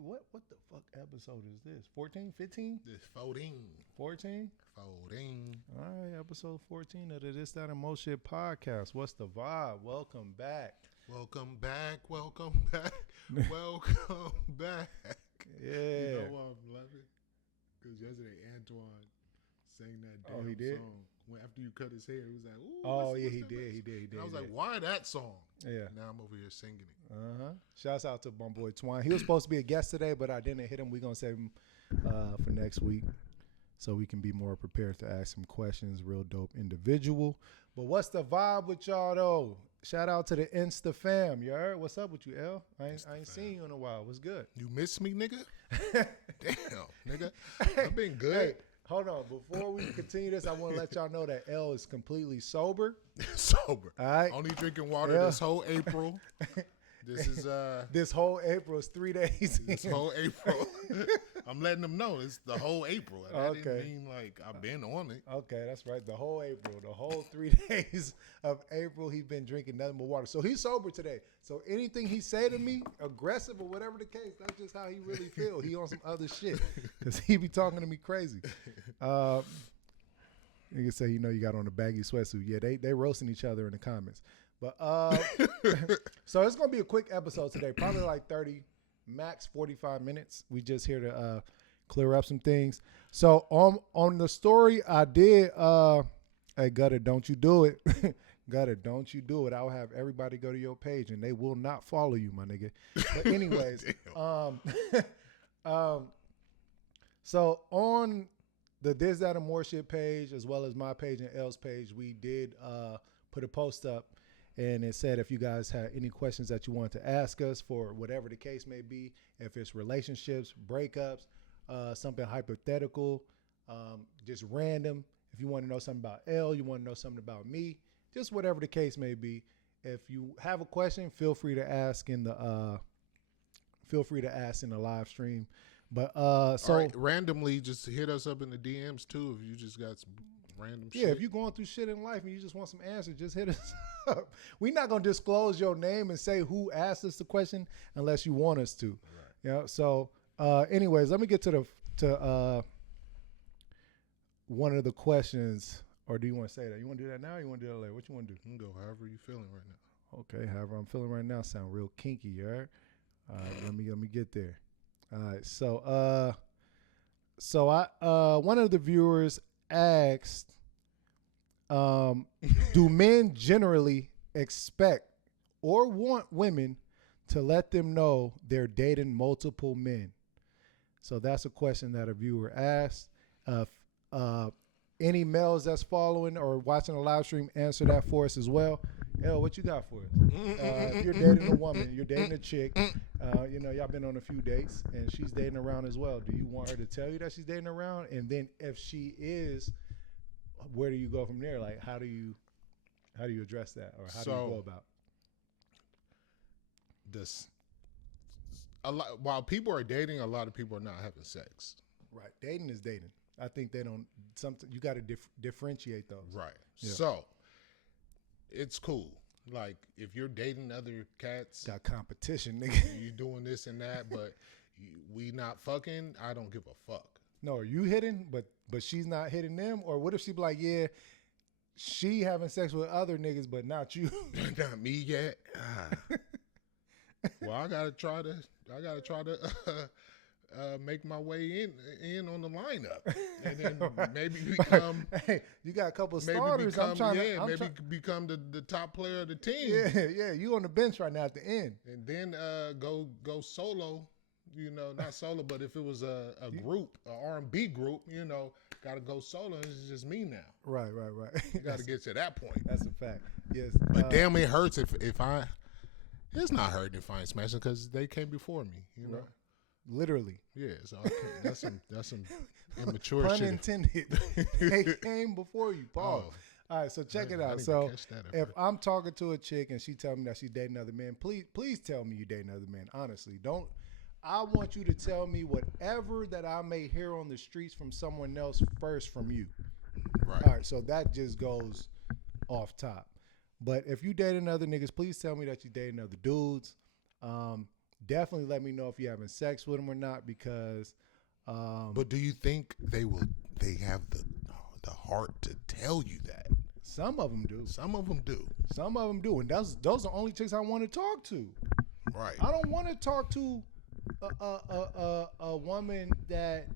What the fuck episode is this? 14, 15? This 14. 14? 14. All right, episode 14 of the This, That, and Mo Shit podcast. What's the vibe? Welcome back. Welcome back. Welcome back. Welcome back. Yeah. You know why I'm laughing? Because yesterday Antoine sang that damn he did? song. When after you cut his hair, he was like, ooh. Oh, yeah, what's he that did. next? He did. And I was like, why that song? Yeah. Now I'm over here singing it. Shouts out to my boy Twine. He was supposed to be a guest today, but I didn't hit him. We're going to save him for next week so we can be more prepared to ask him questions. Real dope individual. But what's the vibe with y'all, though? Shout out to the Insta fam. You heard? What's up with you, L? I ain't seen you in a while. What's good? You miss me, nigga? Damn, nigga. I've been good. Hey, hold on. Before we continue this, I want to let y'all know that L is completely sober. Sober. All right. Only drinking water Yeah. this whole April. This is This whole April is 3 days. this whole April. I'm letting them know it's the whole April. And that Okay. didn't mean like I've been on it. Okay, that's right. The whole April, the whole 3 days of April, he's been drinking nothing but water. So he's sober today. So anything he say to me, aggressive or whatever the case, that's just how he really feel. He on some other shit because he be talking to me crazy. You can say, you got on a baggy sweatsuit. Yeah, they roasting each other in the comments. But so it's gonna be a quick episode today, probably like 30, max 45 minutes. We just here to clear up some things. So on the story I did, hey Gutter, don't you do it. Gutter, don't you do it. I'll have everybody go to your page and they will not follow you, my nigga. But anyways, so on the This, That, and More Shit page, as well as my page and L's page, we did put a post up, and it said if you guys had any questions that you want to ask us for whatever the case may be, if it's relationships, breakups, something hypothetical, just random. If you want to know something about L, you want to know something about me, just whatever the case may be. If you have a question, feel free to ask in the live stream. But so All right, randomly just hit us up in the DMs too if you just got some random shit. yeah, if you're going through shit in life and you just want some answers, just hit us up. We're not gonna disclose your name and say who asked us the question unless you want us to. Right. Yeah. So anyways, let me get to one of the questions. Or do you want to say that? You want to do that now or you want to do that later? What you want to do? You can go however you feeling right now. Okay, however I'm feeling right now sound real kinky, you heard? All right, let me get there. All right, so I one of the viewers asked, do men generally expect or want women to let them know they're dating multiple men? So that's a question that a viewer asked. Any males that's following or watching the live stream, answer that for us as well. L, what you got for us? If you're dating a woman, you're dating a chick, y'all been on a few dates and she's dating around as well. Do you want her to tell you that she's dating around? And then if she is, where do you go from there? Like, how do you address that, or how do you go about this? While people are dating, a lot of people are not having sex. Right, dating is dating. I think they don't. Something you got to differentiate those. Right. Yeah. So it's cool. Like if you're dating other cats, Got competition, nigga. you doing this and that, but we not fucking. I don't give a fuck. No, are you hitting, but she's not hitting them? Or what if she be like, yeah, she having sex with other niggas, but not you? Not me yet. Well, I gotta try to make my way in on the lineup, and then maybe become. Hey, you got a couple of starters. Become the top player of the team. Yeah. You on the bench right now at the end, and then go solo. Not solo, but if it was a group, a R&B group, got to go solo. It's just me now. Right. You got to get to that point. That's a fact. Yes, but damn, it hurts if I. It's not hurting if I ain't smashing because they came before me. Right. Literally. Yeah, so that's some immature Pun shit. intended. They came before you, Paul. Oh. All right, so check it I out. didn't So catch that if I'm talking to a chick and she tell me that she's dating another man, please tell me you dating another man. Honestly, don't. I want you to tell me whatever that I may hear on the streets from someone else first from you. Right. All right, so that just goes off top. But if you dating other niggas, please tell me that you dating other dudes. definitely let me know if you're having sex with them or not, because But do you think they have the heart to tell you that? some of them do. Some of them do. Some of them do, and those are the only chicks I want to talk to. Right. I don't want to talk to a woman that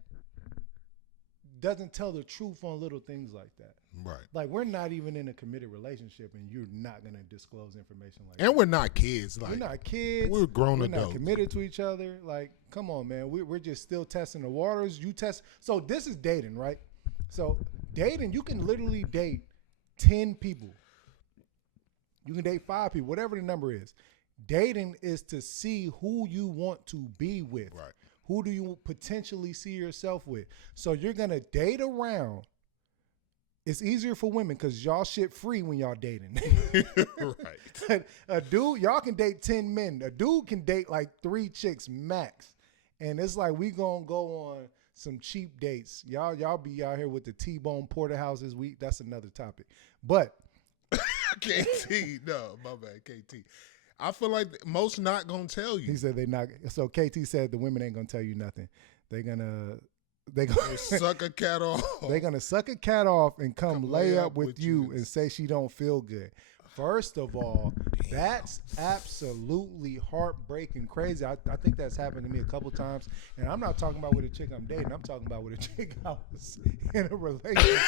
doesn't tell the truth on little things like that. Right. Like, we're not even in a committed relationship, and you're not gonna disclose information like And that. we're not kids. Like, We're not kids. We're grown We're adults. not committed to each other. Like, come on, man. We're just still testing the waters. You test. So this is dating, right? So dating, you can literally date 10 people. You can date 5 people, whatever the number is. Dating is to see who you want to be with. Right. Who do you potentially see yourself with? So you're going to date around. It's easier for women because y'all shit free when y'all dating. Right. A dude, y'all can date 10 men. A dude can date like 3 chicks max. And it's like, we going to go on some cheap dates. Y'all be out here with the T-bone porterhouses. That's another topic. But KT, no, my bad, KT. I feel like most not gonna tell you. he said they not. So KT said the women ain't gonna tell you nothing. They gonna Suck a cat off. They're gonna suck a cat off and come lay up with you and say she don't feel good. First of all, that's absolutely heartbreaking crazy. I think that's happened to me a couple times. And I'm not talking about with a chick I'm dating. I'm talking about with a chick I was in a relationship.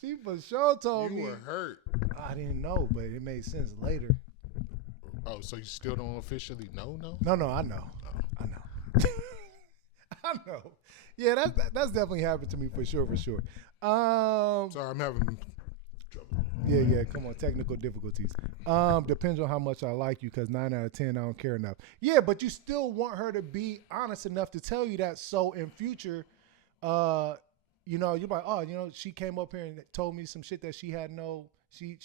She for sure told me. You were hurt. I didn't know, but it made sense later. Oh, so you still don't officially know? No, I know. I know. I know. Yeah, that's definitely happened to me for sure. Sorry, I'm having trouble. Yeah. Come on, technical difficulties. Depends on how much I like you, because 9 out of 10, I don't care enough. Yeah, but you still want her to be honest enough to tell you that. So in future, you're like, oh, she came up here and told me some shit that she didn't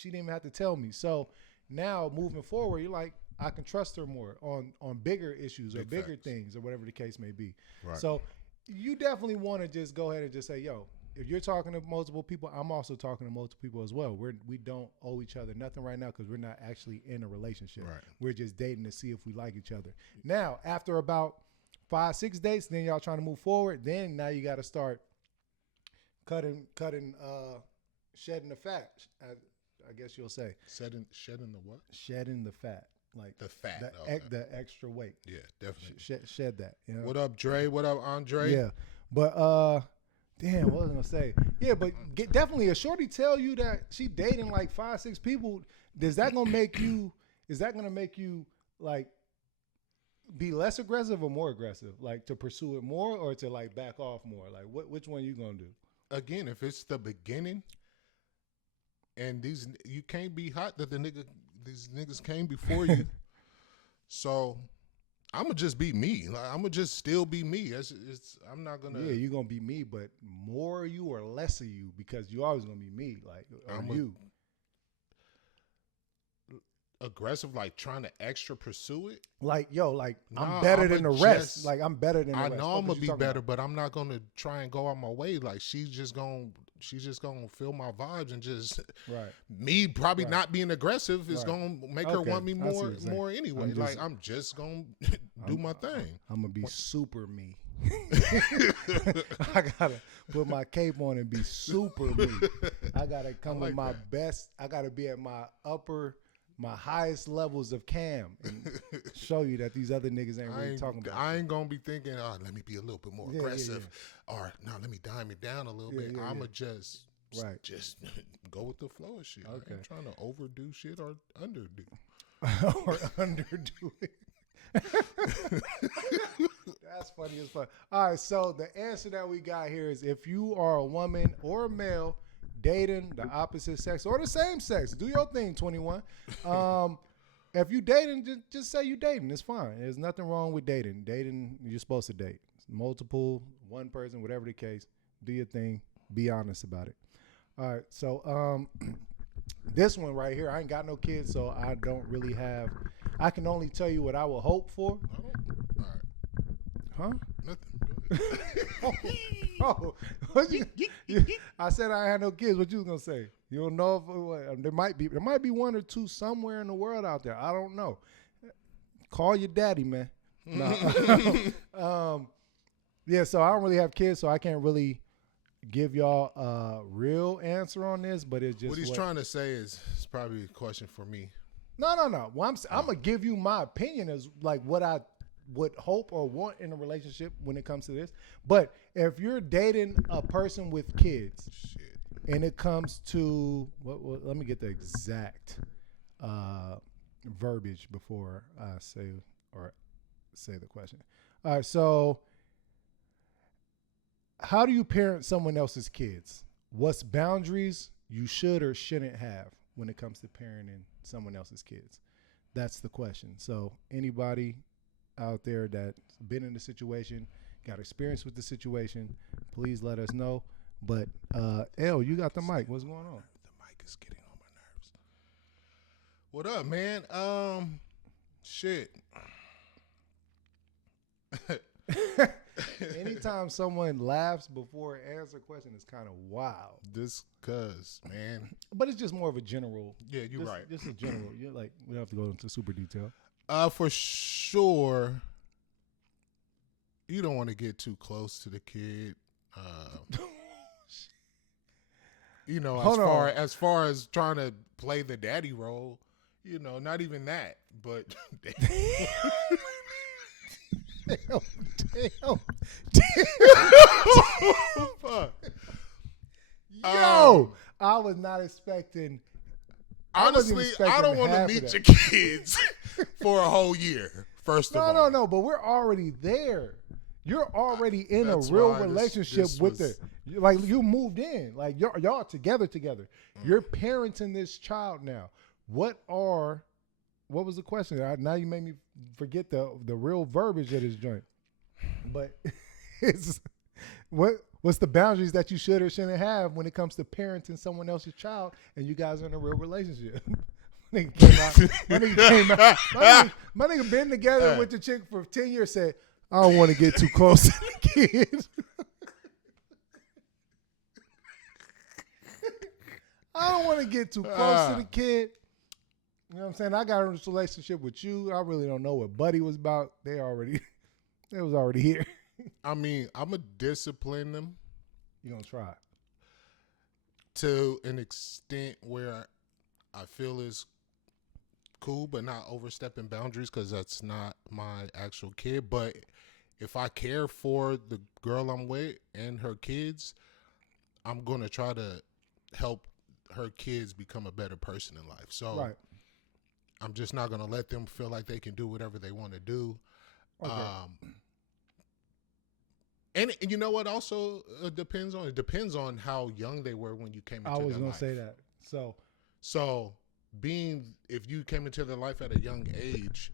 even have to tell me. So now moving forward, you're like, I can trust her more on bigger issues or bigger things or whatever the case may be. Right. So you definitely want to just go ahead and just say, yo, if you're talking to multiple people, I'm also talking to multiple people as well. We don't owe each other nothing right now because we're not actually in a relationship. Right. We're just dating to see if we like each other. Now, after about 5-6 dates, then y'all trying to move forward. Then now you got to start shedding the fat. I guess you'll say. Shedding the what? Shedding the fat. Like the fat, the extra weight. Yeah, definitely. Shed that. What up, Dre? What up, Andre? Yeah, but damn, what was I gonna say? Yeah, but definitely a shorty tell you that she dating like 5-6 people. Is that gonna make you like be less aggressive or more aggressive? Like to pursue it more or to like back off more? Like which one you gonna do? Again, if it's the beginning, and you can't be hot that these niggas came before you. So I'm gonna just be me. Like, I'm gonna just still be me. I'm not gonna. Yeah, you're gonna be me, but more of you or less of you, because you always gonna be me. Like you aggressive, like trying to extra pursue it. Like I'm better than the rest. Like I'm better than the rest. I know I'm gonna be better, but I'm not gonna try and go out my way. Like she's just gonna feel my vibes and just me probably not being aggressive is gonna make her want me more anyway. I'm just gonna do my thing. I'm gonna be super me. I gotta put my cape on and be super me. I gotta come with my best. I gotta be at my highest levels of cam and show you that these other niggas ain't really talking about. I ain't gonna be thinking, let me be a little bit more aggressive, or no, let me dime it down a little bit. I'ma just go with the flow of shit. Okay. I ain't trying to overdo shit or underdo. Or underdo it. That's funny as fuck. All right, so the answer that we got here is if you are a woman or a male dating the opposite sex or the same sex, do your thing, 21. If you dating, just say you dating. It's fine. There's nothing wrong with dating. Dating, you're supposed to date. Multiple, one person, whatever the case. Do your thing. Be honest about it. All right. So this one right here, I ain't got no kids, so I don't really have. I can only tell you what I will hope for. All right. Huh? Nothing. What I said I had no kids. What you was gonna say? You don't know if there might be one or two somewhere in the world out there. I don't know. call your daddy, man. No. Yeah, so I don't really have kids, so I can't really give y'all a real answer on this, but it's just what he's trying to say is it's probably a question for me. No. Well, I'm gonna give you my opinion as like what I would hope or want in a relationship when it comes to this. But if you're dating a person with kids, and it comes to let me get the exact verbiage before I say the question. All right, so how do you parent someone else's kids? What's boundaries you should or shouldn't have when it comes to parenting someone else's kids? That's the question. So anybody out there that's been in the situation, got experience with the situation, please let us know. But L, you got the mic. What's going on? The mic is getting on my nerves. What up, man? Shit. Anytime someone laughs before answers a question, it's kind of wild. Man. But it's just more of a general. Yeah, you're right. Just a general. You're like, we don't have to go into super detail. For sure, you don't want to get too close to the kid. You know, as far as trying to play the daddy role, you know, not even that, but damn. Fuck. Yo, I was not expecting. Honestly, I don't want to meet your kids for a whole year. First of all, no, but we're already there. You're already in a real relationship with the. Like you moved in, like y'all together. You're parenting this child now. What was the question? Now you made me forget the real verbiage of this joint. But it's what's the boundaries that you should or shouldn't have when it comes to parenting someone else's child and you guys are in a real relationship? My nigga been together with the chick for 10 years, said, I don't want to get too close to the kids. I don't want to get too close to the kid. You know what I'm saying? I got in this relationship with you. I really don't know what Buddy was about. They was already here. I mean, I'm going to discipline them. You're going to try. To an extent where I feel is cool, but not overstepping boundaries because that's not my actual kid. But if I care for the girl I'm with and her kids, I'm going to try to help her kids become a better person in life. So right. I'm just not going to let them feel like they can do whatever they want to do. Okay. And you know what also depends on how young they were when you came into their life. I was going to say that. So if you came into their life at a young age,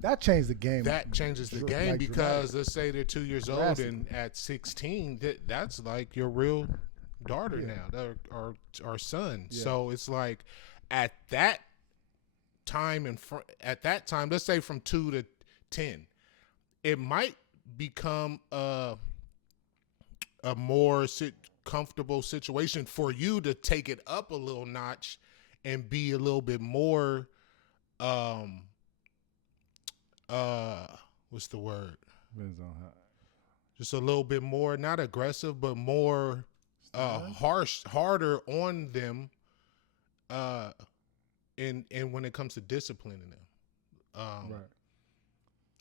that changed the game. That changes the game because let's say they're 2 years old and at 16, that's like your real daughter now, or son. Yeah. So it's like at that time let's say from 2 to 10, it might become a more comfortable situation for you to take it up a little notch and be a little bit more what's the word? Just a little bit more, not aggressive, but more harder on them and when it comes to disciplining them. Right.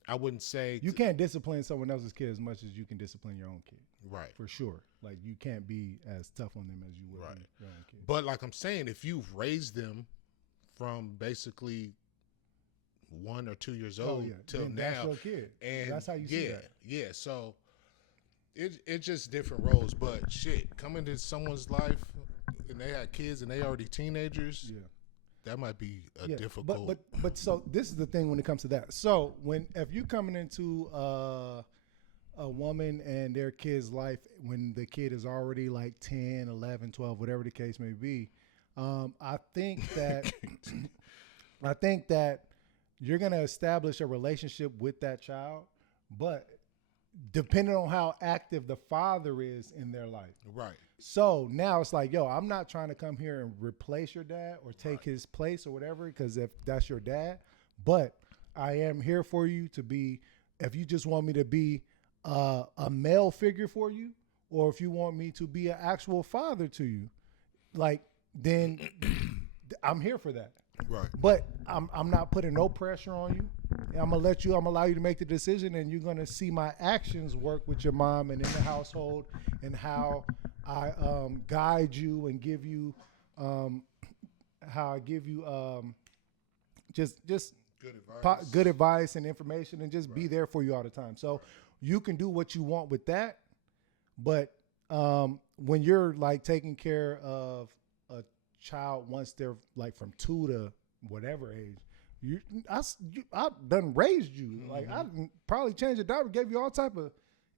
I wouldn't say you can't discipline someone else's kid as much as you can discipline your own kid. Right. For sure. Like you can't be as tough on them as you would on your own kid. But like I'm saying, if you've raised them from basically 1 or 2 years old till now, that's your kid. And that's how you see that. Yeah. So it's just different roles. But shit, coming to someone's life and they had kids and they already teenagers. Yeah. That might be difficult. But so this is the thing when it comes to that. So if you're coming into a woman and their kid's life when the kid is already like 10, 11, 12, whatever the case may be, I think that you're going to establish a relationship with that child, but depending on how active the father is in their life. Right. So now it's like, yo, I'm not trying to come here and replace your dad or take his place or whatever, because if that's your dad, but I am here for you to be, if you just want me to be a male figure for you, or if you want me to be an actual father to you, like, then I'm here for that. Right. But I'm not putting no pressure on you. I'm gonna allow you to make the decision, and you're gonna see my actions work with your mom and in the household, and how I guide you and give you just good advice and information, and just be there for you all the time. So you can do what you want with that, but when you're like taking care of a child once they're like from 2 to whatever age, I done raised you. Mm-hmm. Like I probably changed the diaper, gave you all type of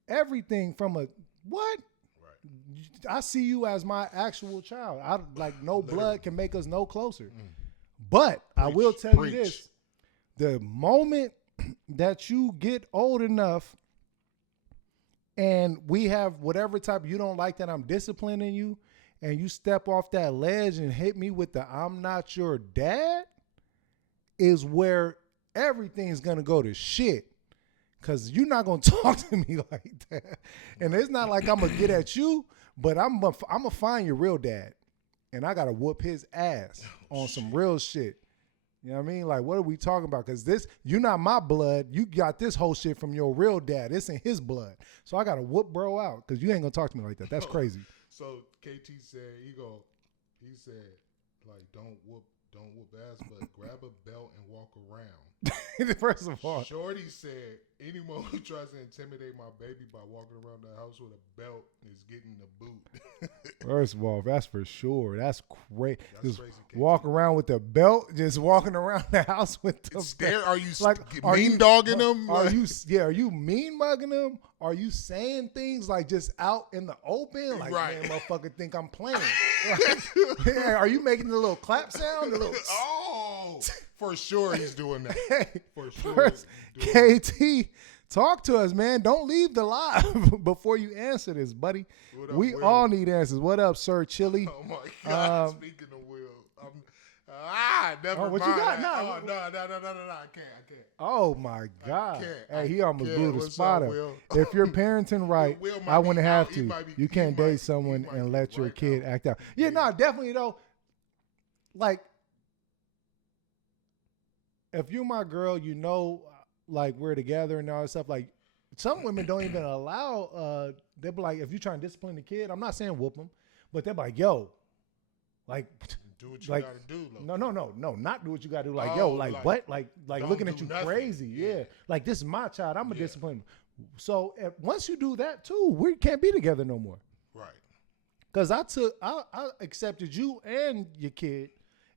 everything from a what? Right. I see you as my actual child. I like no blood can make us no closer. Mm. But I will tell you this: the moment that you get old enough and we have whatever type you don't like that I'm disciplining you, and you step off that ledge and hit me with the "I'm not your dad," is where everything's gonna go to shit. Cause you're not gonna talk to me like that, and it's not like I'm gonna get at you, but I'm gonna find your real dad, and I gotta whoop his ass on some real shit. You know what I mean? Like, what are we talking about? Cause you're not my blood. You got this whole shit from your real dad. It's in his blood, so I gotta whoop bro out. Cause you ain't gonna talk to me like that. That's crazy. So KT said he said like don't whoop ass, but grab a belt and walk around. First of all, Shorty said anyone who tries to intimidate my baby by walking around the house with a belt is getting the boot. First of all, that's for sure. That's crazy. Just crazy, walk around with the belt, just walking around the house with the belt. Are you like mean dogging them? Are you mean mugging them? Are you saying things like just out in the open? Like, man, motherfucker think I'm playing. Are you making the little clap sound? The little oh, for sure he's doing that. Hey, for sure. First, KT, talk to us, man. Don't leave the live before you answer this, buddy. We all need answers. What up, Sir Chili? Oh my God! Speaking of Will, never mind. What you got? No, I can't. Oh my God! Hey, he almost blew the What's spot up, up. Will? If you're parenting right, I wouldn't have to. You can't date someone someone and let your kid act out. Yeah, no, definitely though. Like, if you're my girl, you know, like we're together and all that stuff. Like, some women don't even allow. They'll be like, if you're trying to discipline the kid, I'm not saying whoop them, but they're like, yo, like. Do what you like, gotta do. No, not do what you gotta do. Like, yo, like what? Like looking at you nothing. crazy. Yeah. Like, this is my child. I'm a discipline. So once you do that too, we can't be together no more. Right. Because I accepted you and your kid,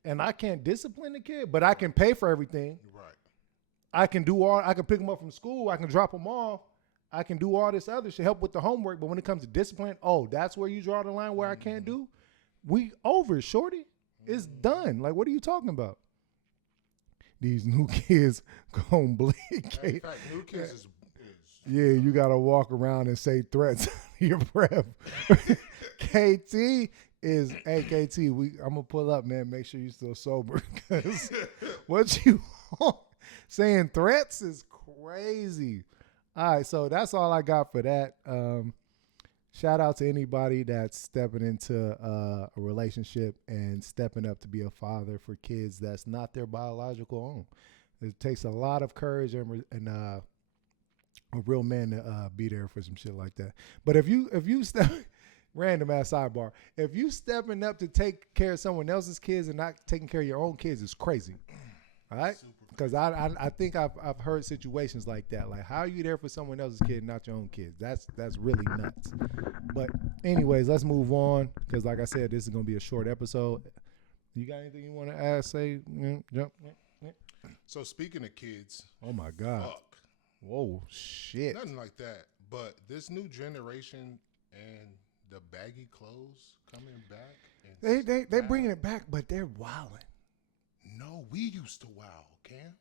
and I can't discipline the kid, but I can pay for everything. Right. I can pick them up from school. I can drop them off. I can do all this other shit, help with the homework. But when it comes to discipline, that's where you draw the line where I can't do. We over, shorty. It's done. Like, what are you talking about? These new kids gonna bleed. In fact, new kids is yeah, you gotta walk around and say threats under your breath. KT is, hey KT, I'm gonna pull up, man. Make sure you're still sober, because what you saying threats is crazy. All right, so that's all I got for that. Shout out to anybody that's stepping into a relationship and stepping up to be a father for kids that's not their biological own. It takes a lot of courage and a real man to be there for some shit like that. But if you step, random ass sidebar, if you stepping up to take care of someone else's kids and not taking care of your own kids, it's crazy. All right. Because I think I've heard situations like that. Like, how are you there for someone else's kid, not your own kids? That's really nuts. But anyways, let's move on, because like I said, this is gonna be a short episode. You got anything you want to add? Say, jump. So speaking of kids, oh my God, fuck. Whoa, shit, nothing like that. But this new generation and the baggy clothes coming back. They bringing it back, but they're wilding. No, we used to wow, Cam.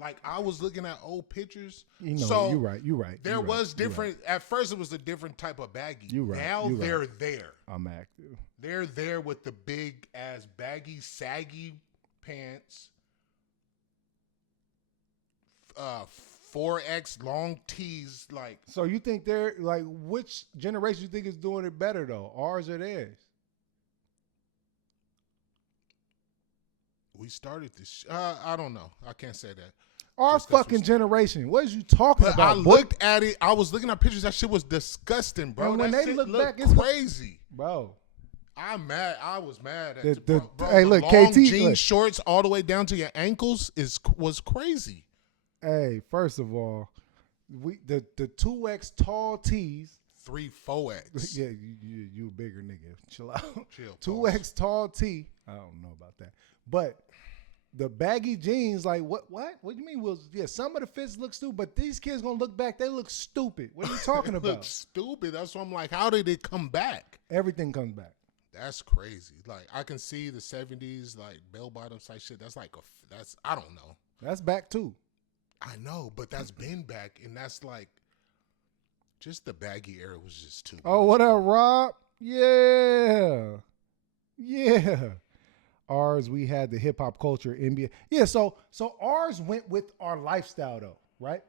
Like, I was looking at old pictures. You know, so you're right. There was different. At first, it was a different type of baggy. Now they're there. I'm active. They're there with the big ass baggy, saggy pants, 4X long tees. Like, so you think they're like, which generation you think is doing it better though, ours or theirs? We started this. I don't know. I can't say that. Our fucking generation. What is you talking about? I looked at it. I was looking at pictures. That shit was disgusting, bro. And when that they look back, it's crazy, bro. I'm mad. I was mad at hey, look, long KT, jean look. shorts all the way down to your ankles was crazy. Hey, first of all, the 2X tall tees. 3-4X. Yeah, you a bigger nigga. Chill out. Chill. 2X tall tee. I don't know about that, but the baggy jeans, like what? What do you mean? Some of the fits look stupid, but these kids gonna look back. They look stupid. What are you talking about? Look stupid. That's why I'm like, how did it come back? Everything comes back. That's crazy. Like I can see the 70s, like bell bottoms type shit. That's like that's I don't know. That's back too. I know, but that's been back, and that's like just the baggy era was just too. Oh, what up, Rob? Yeah. Ours, we had the hip hop culture, NBA. Yeah, so ours went with our lifestyle though, right?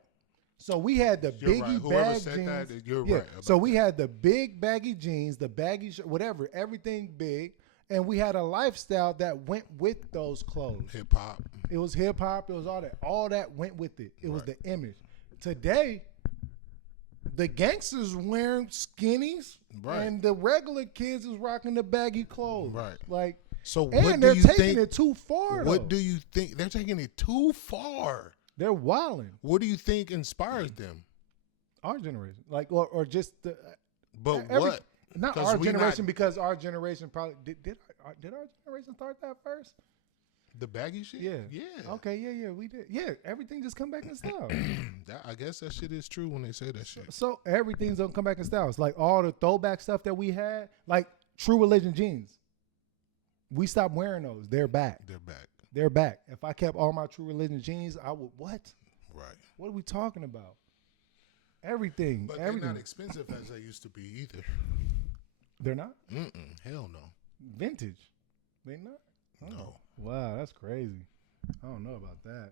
So we had the biggie bag jeans. You're right. So we had the big baggy jeans, the baggy whatever, everything big, and we had a lifestyle that went with those clothes. Hip hop. It was hip hop. It was all that. All that went with it. It was the image. Today, the gangsters wearing skinnies, and the regular kids is rocking the baggy clothes. Right. Like, so and what they're do you taking think, it too far. What do you think? They're taking it too far. They're wilding. What do you think inspires them? Our generation, like, or just the. But what? Not our generation, because our generation probably did our generation start that first? The baggy shit? Yeah. Yeah. Okay, yeah, we did. Yeah, everything just come back in style. I guess that shit is true when they say that shit. So everything's gonna come back in style. It's like all the throwback stuff that we had, like True Religion jeans. We stopped wearing those. They're back. They're back. If I kept all my True Religion jeans, I would what? Right. What are we talking about? Everything. But everything. They're not expensive as they used to be either. They're not? Hell no. Vintage. They not? Oh. No. Wow, that's crazy. I don't know about that.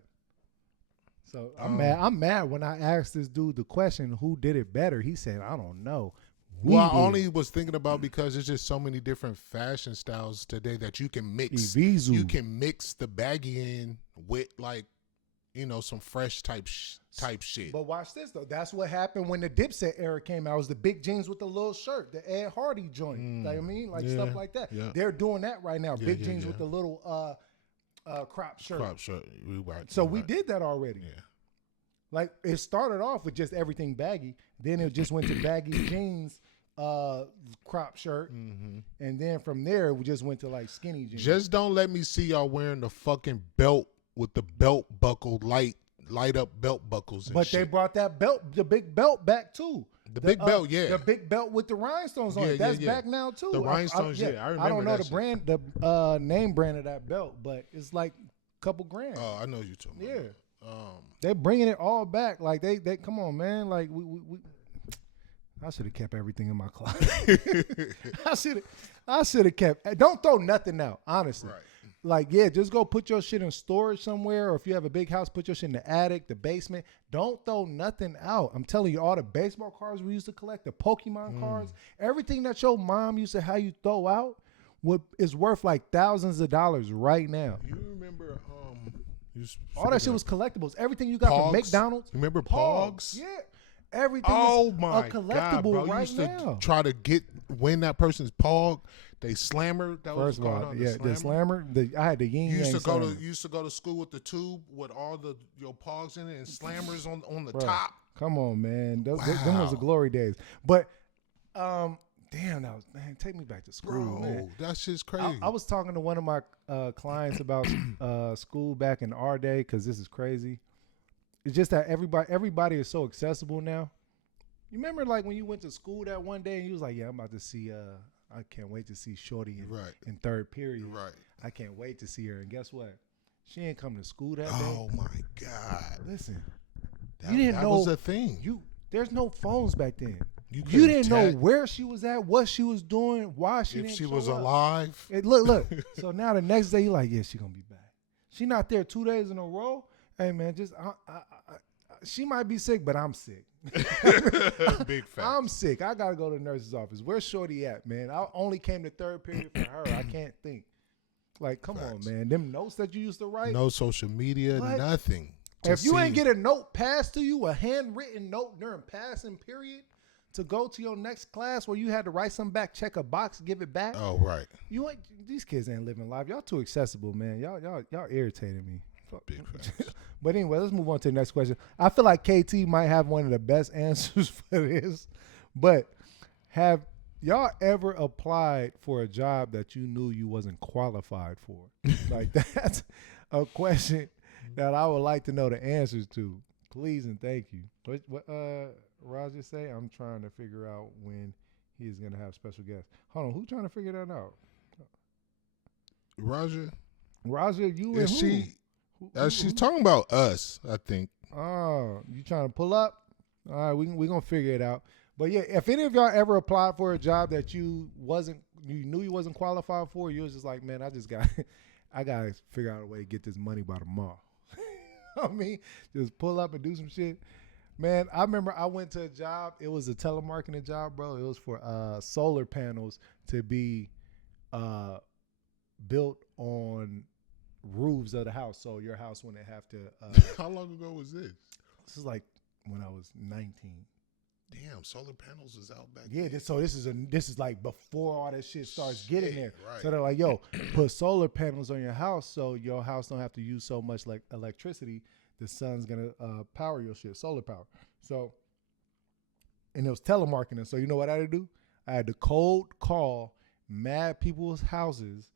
So I'm mad when I asked this dude the question, who did it better? He said, I don't know. I only was thinking about because there's just so many different fashion styles today that you can mix. Ibizu. You can mix the baggy in with like, some fresh type shit. But watch this though. That's what happened when the Dipset era came out. It was the big jeans with the little shirt, the Ed Hardy joint. You know what I mean? Like stuff like that. Yeah. They're doing that right now. Big jeans with the little crop shirt. Crop shirt. So we did that already. Yeah. Like it started off with just everything baggy. Then it just went to baggy jeans, crop shirt. And then from there, we just went to like skinny jeans. Just don't let me see y'all wearing the fucking belt with the belt buckle, light up belt buckles. But they brought that belt, the big belt back too. The big belt, yeah. The big belt with the rhinestones on it. That's back now too. The rhinestones, I remember. I don't know that the brand, the name brand of that belt, but it's like a couple grand. Oh, I know you talking about. Yeah. They're bringing it all back. Like they come on, man. Like we I should have kept everything in my closet. I should have kept. Don't throw nothing out, honestly. Right. Like, yeah, just go put your shit in storage somewhere, or if you have a big house, put your shit in the attic, the basement. Don't throw nothing out. I'm telling you, all the baseball cards we used to collect, the Pokemon cards, everything that your mom used to have you throw out is worth like thousands of dollars right now. You remember all that shit was collectibles. Everything you got from McDonald's. Remember Pogs? Yeah. Everything is a collectible God, bro. right used to now. Try to win that person's Pog. They slammer. That First was of all, the slammer. I had the yin yang. Used to go to school with the tube with all your Pogs in it and slammers on the top. Come on, man. Them was the glory days. But damn, take me back to school, man. That's just crazy. I was talking to one of my clients about school back in our day, because this is crazy. It's just that everybody is so accessible now. You remember like when you went to school that one day and you was like, yeah, I'm about to see I can't wait to see Shorty in third period. Right. I can't wait to see her. And guess what? She ain't come to school that day. Oh my God. Listen. That was a thing. There's no phones back then. You didn't know where she was at, what she was doing, why she didn't show up. If she was alive. Look. So now the next day, you're like, yeah, she gonna be back. She not there 2 days in a row. Hey man, just she might be sick, but I'm sick. Big fact. I'm sick. I gotta go to the nurse's office. Where's Shorty at, man? I only came to third period for her. I can't think. Like, come on, man. Them notes that you used to write. No social media, nothing. If you ain't get a note passed to you, a handwritten note during passing period to go to your next class where you had to write something back, check a box, give it back. Oh, right. These kids ain't living life. Y'all too accessible, man. Y'all irritating me. Big facts. But anyway, let's move on to the next question. I feel like KT might have one of the best answers for this. But have y'all ever applied for a job that you knew you wasn't qualified for? Like, that's a question that I would like to know the answers to. Please and thank you. What Roger say? I'm trying to figure out when he's going to have special guests. Hold on. Who's trying to figure that out? Roger, you and who? She's talking about us, I think. Oh, you trying to pull up? All right, we gonna figure it out. But yeah, if any of y'all ever applied for a job that you knew you wasn't qualified for, you was just like, man, I gotta figure out a way to get this money by tomorrow. I mean, just pull up and do some shit. Man, I remember I went to a job. It was a telemarketing job, bro. It was for solar panels to be built on roofs of the house, so your house wouldn't have to. How long ago was this? This is like when I was 19. Damn, solar panels is out back. Yeah, so this is like before all that shit starts getting there. Right. So they're like, yo, put solar panels on your house so your house don't have to use so much like electricity. The sun's gonna power your shit, solar power. So, and it was telemarketing. So you know what I had to do? I had to cold call mad people's houses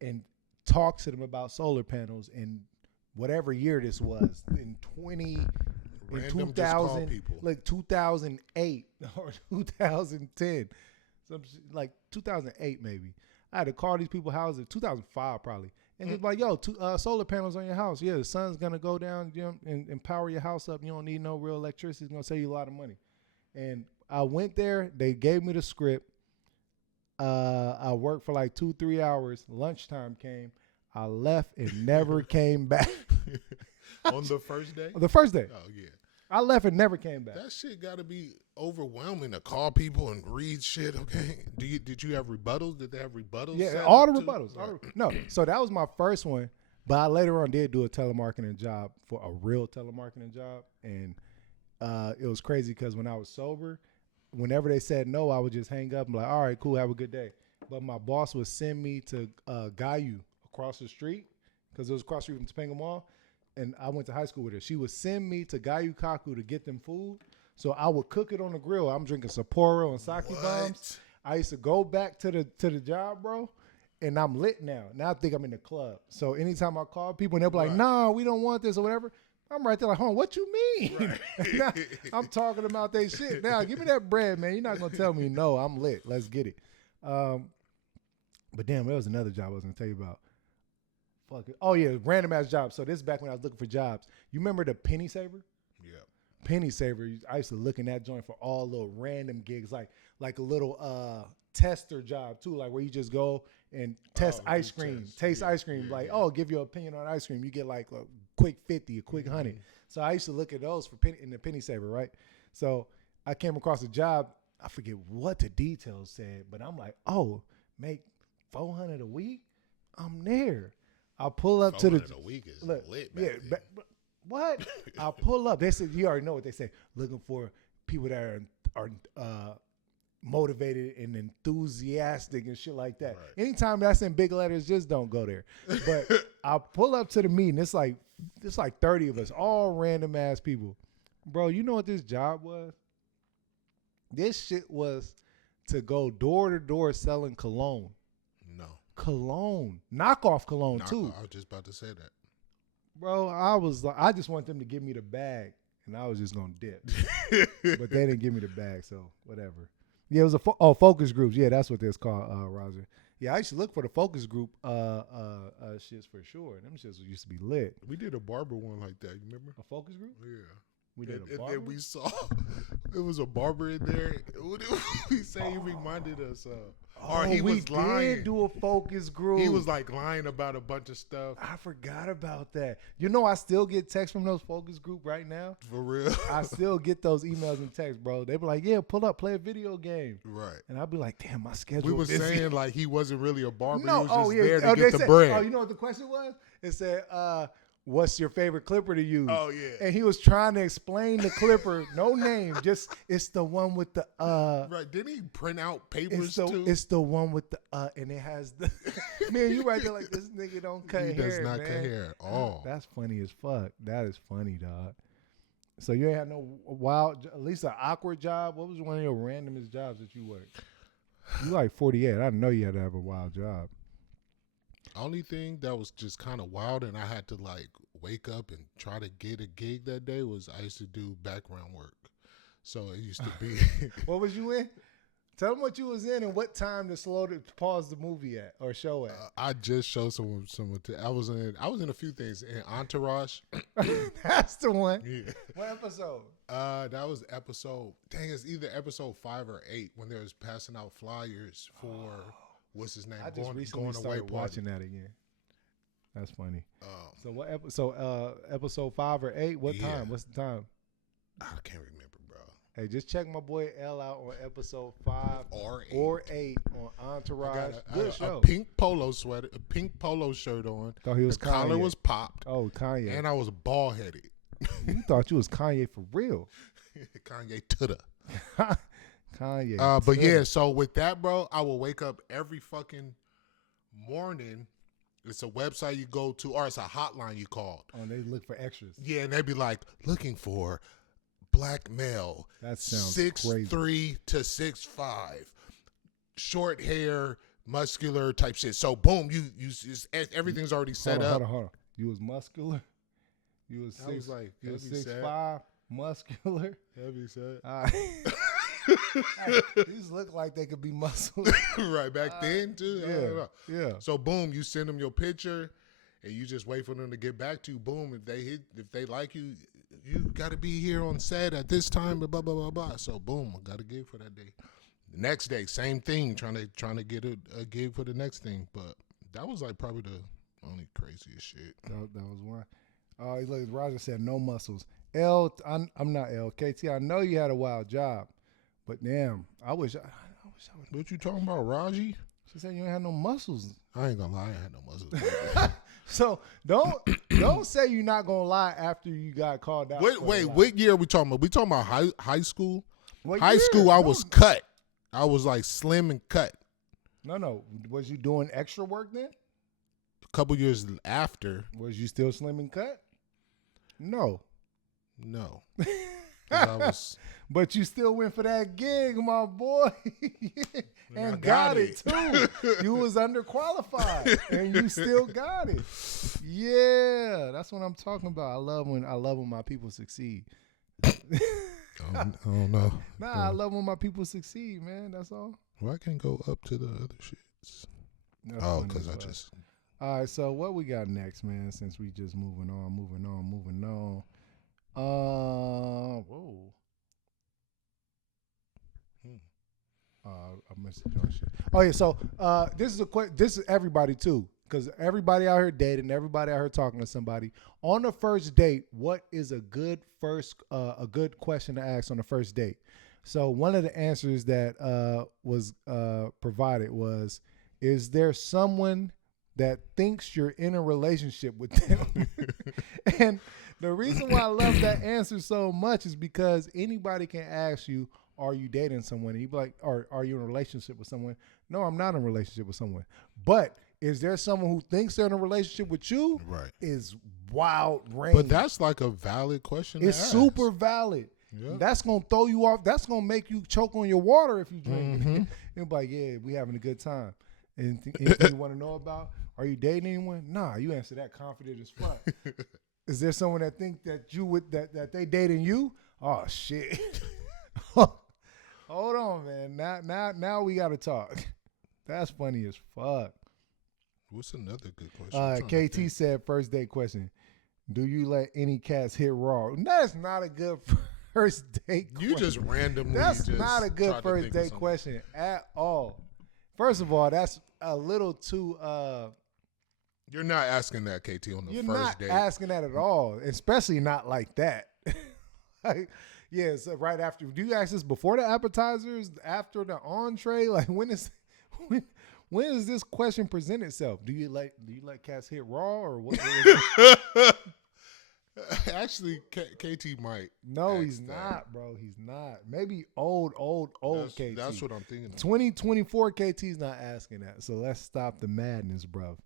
and talk to them about solar panels in whatever year this was, in 2000, like 2008 or 2010, like 2008 maybe. I had to call these people's houses, 2005 probably, and just like, yo, solar panels on your house. Yeah, the sun's gonna go down, and power your house up. You don't need no real electricity. It's gonna save you a lot of money. And I went there. They gave me the script. I worked for like 2-3 hours. Lunchtime came. I left and never came back. On the first day? The first day. Oh, yeah. I left and never came back. That shit got to be overwhelming to call people and read shit, okay? Did you have rebuttals? Did they have rebuttals? Yeah, all the rebuttals. No, so that was my first one, but I later on did do a telemarketing job, for a real telemarketing job, and it was crazy because when I was sober, whenever they said no, I would just hang up and be like, all right, cool, have a good day. But my boss would send me to Gayu across the street, because it was across the street from Topanga Mall, and I went to high school with her. She would send me to Gayu Kaku to get them food, so I would cook it on the grill. I'm drinking Sapporo and sake bombs. I used to go back to the job, bro, and I'm lit now. Now I think I'm in the club. So anytime I call people and they'll be like, nah, we don't want this or whatever, I'm right there like, hold on, what you mean? Right. I'm talking about that shit. Now, give me that bread, man. You're not going to tell me no. I'm lit. Let's get it. But damn, there was another job I was going to tell you about. Fuck it. Oh, yeah, random ass job. So this is back when I was looking for jobs. You remember the Penny Saver? Yeah. Penny Saver. I used to look in that joint for all little random gigs, like a little tester job too, like where you just go and test ice cream, taste ice cream. Give your opinion on ice cream. You get like a quick 50, a quick 100. So I used to look at those in the Penny Saver, right? So I came across a job. I forget what the details said, but I'm like, oh, make $400 a week? I'm there. I pull up to the $400 a week is lit, man. Yeah, what? I pull up. They said, you already know what they say. Looking for people that are motivated and enthusiastic and shit like that. Right. Anytime that's in big letters, just don't go there. But I pull up to the meeting. It's like 30 of us, all random ass people. Bro, you know what this job was? This shit was to go door to door selling cologne. No. Cologne. Knockoff cologne too. I was just about to say that. Bro, I was like, I just want them to give me the bag and I was just going to dip. But they didn't give me the bag, so whatever. Yeah, it was focus groups. Yeah, that's what it's called, Roger. Yeah, I used to look for the focus group shits for sure. Them shits used to be lit. We did a barber one like that. You remember? A focus group? Yeah. We did a barber? And then we saw it was a barber in there. We say he reminded us Or he was lying. We did do a focus group. He was like lying about a bunch of stuff. I forgot about that. You know, I still get texts from those focus group right now. For real? I still get those emails and texts, bro. They be like, yeah, pull up, play a video game. Right. And I'd be like, damn, my schedule We were busy. saying like he wasn't really a barber. No, he was just there to they get the said, bread. Oh, you know what the question was? It said, what's your favorite clipper to use? Oh, yeah. And he was trying to explain the clipper, no name, just it's the one with the Right. Didn't he print out papers too? It's the one with the and it has the man, you right there like this nigga don't cut hair. He does not man. cut hair at all. That's funny as fuck. That is funny, dog. So you ain't had no wild, at least an awkward job? What was one of your randomest jobs that you worked? You like 48. I know you had to have a wild job. Only thing that was just kind of wild and I had to like wake up and try to get a gig that day was I used to do background work. So it used to be. What was you in? Tell them what you was in and what time to pause the movie at or show at. I just showed someone. I was in a few things in Entourage. That's the one. Yeah. What episode? That was episode. Dang, it's either episode 5 or 8 when they was passing out flyers for what's his name. I just recently going away started watching that again. That's funny. So what episode 5 or 8? What time? What's the time? I can't remember, bro. Hey, just check my boy L out on episode 5 or 8 on Entourage. Good show. A pink polo sweater, a pink polo shirt on. Thought he was the collar Kanye. was popped. Oh, Kanye. And I was bald headed. You thought you was Kanye for real. Kanye Tuda. Kanye. But yeah, so with that, bro, I will wake up every fucking morning. It's a website you go to, or it's a hotline you call. Oh, and they look for extras. Yeah, and they'd be like, looking for black male. That sounds 6'3" crazy. to 6'5", short hair, muscular type shit. So boom, you everything's already set up. Hold on. You was muscular. You was I was like, you was heavy set. 6'5", muscular. Heavy set. These look like they could be muscles. Right, back then too. Yeah. So boom, you send them your picture, and you just wait for them to get back to you. Boom, if they like you, you got to be here on set at this time. Blah blah blah blah. So boom, I got a gig for that day. The next day, same thing, trying to get a gig for the next thing. But that was like probably the only craziest shit. That was one. Look, Roger said no muscles. I'm not L. KT, I know you had a wild job, but damn, I wish I would. What you talking about, Raji? She said you ain't had no muscles. I ain't gonna lie, I ain't had no muscles. So don't say you're not gonna lie after you got called out. Wait, what year are we talking about? We talking about high school? What high year? school, I was cut. I was like slim and cut. No. Was you doing extra work then? A couple years after. Was you still slim and cut? No. 'Cause I was. But you still went for that gig, my boy, and got it too. You was underqualified, and you still got it. Yeah, that's what I'm talking about. I love when my people succeed. I don't know. Nah, I love when my people succeed, man. That's all. Well, I can't go up to the other shits. Because I just. All right, so what we got next, man? Since we just moving on. Whoa. I missed the shit. Oh yeah, so this is everybody too, because everybody out here dating, everybody out here talking to somebody on the first date. What is a good question to ask on the first date? So one of the answers that was provided was, is there someone that thinks you're in a relationship with them? And the reason why I love that answer so much is because anybody can ask you, are you dating someone? And you be like, or are you in a relationship with someone? No, I'm not in a relationship with someone. But is there someone who thinks they're in a relationship with you? Right. Is wild range. But that's like a valid question. It's super valid. Yeah. That's going to throw you off. That's going to make you choke on your water if you drink. Mm-hmm. And be like, yeah, we having a good time. Anything you want to know about? Are you dating anyone? Nah, you answer that confident as fuck. Is there someone that think that you would that they dating you? Oh shit. Hold on, man. Now we gotta talk. That's funny as fuck. What's another good question? KT said first date question. Do you let any cats hit raw? That's not a good first date question. You just randomly. That's not a good first date question at all. First of all, that's a little too. You're not asking that, KT, on the You're first date. not asking that at all, especially not like that. Like, yeah, so right after. Do you ask this before the appetizers, after the entree? Like, when does this question present itself? Do you let cats hit raw or what? Actually, KT might. No, he's not, bro. He's not. Maybe old KT. That's what I'm thinking. 2024 KT's not asking that. So let's stop the madness, bro.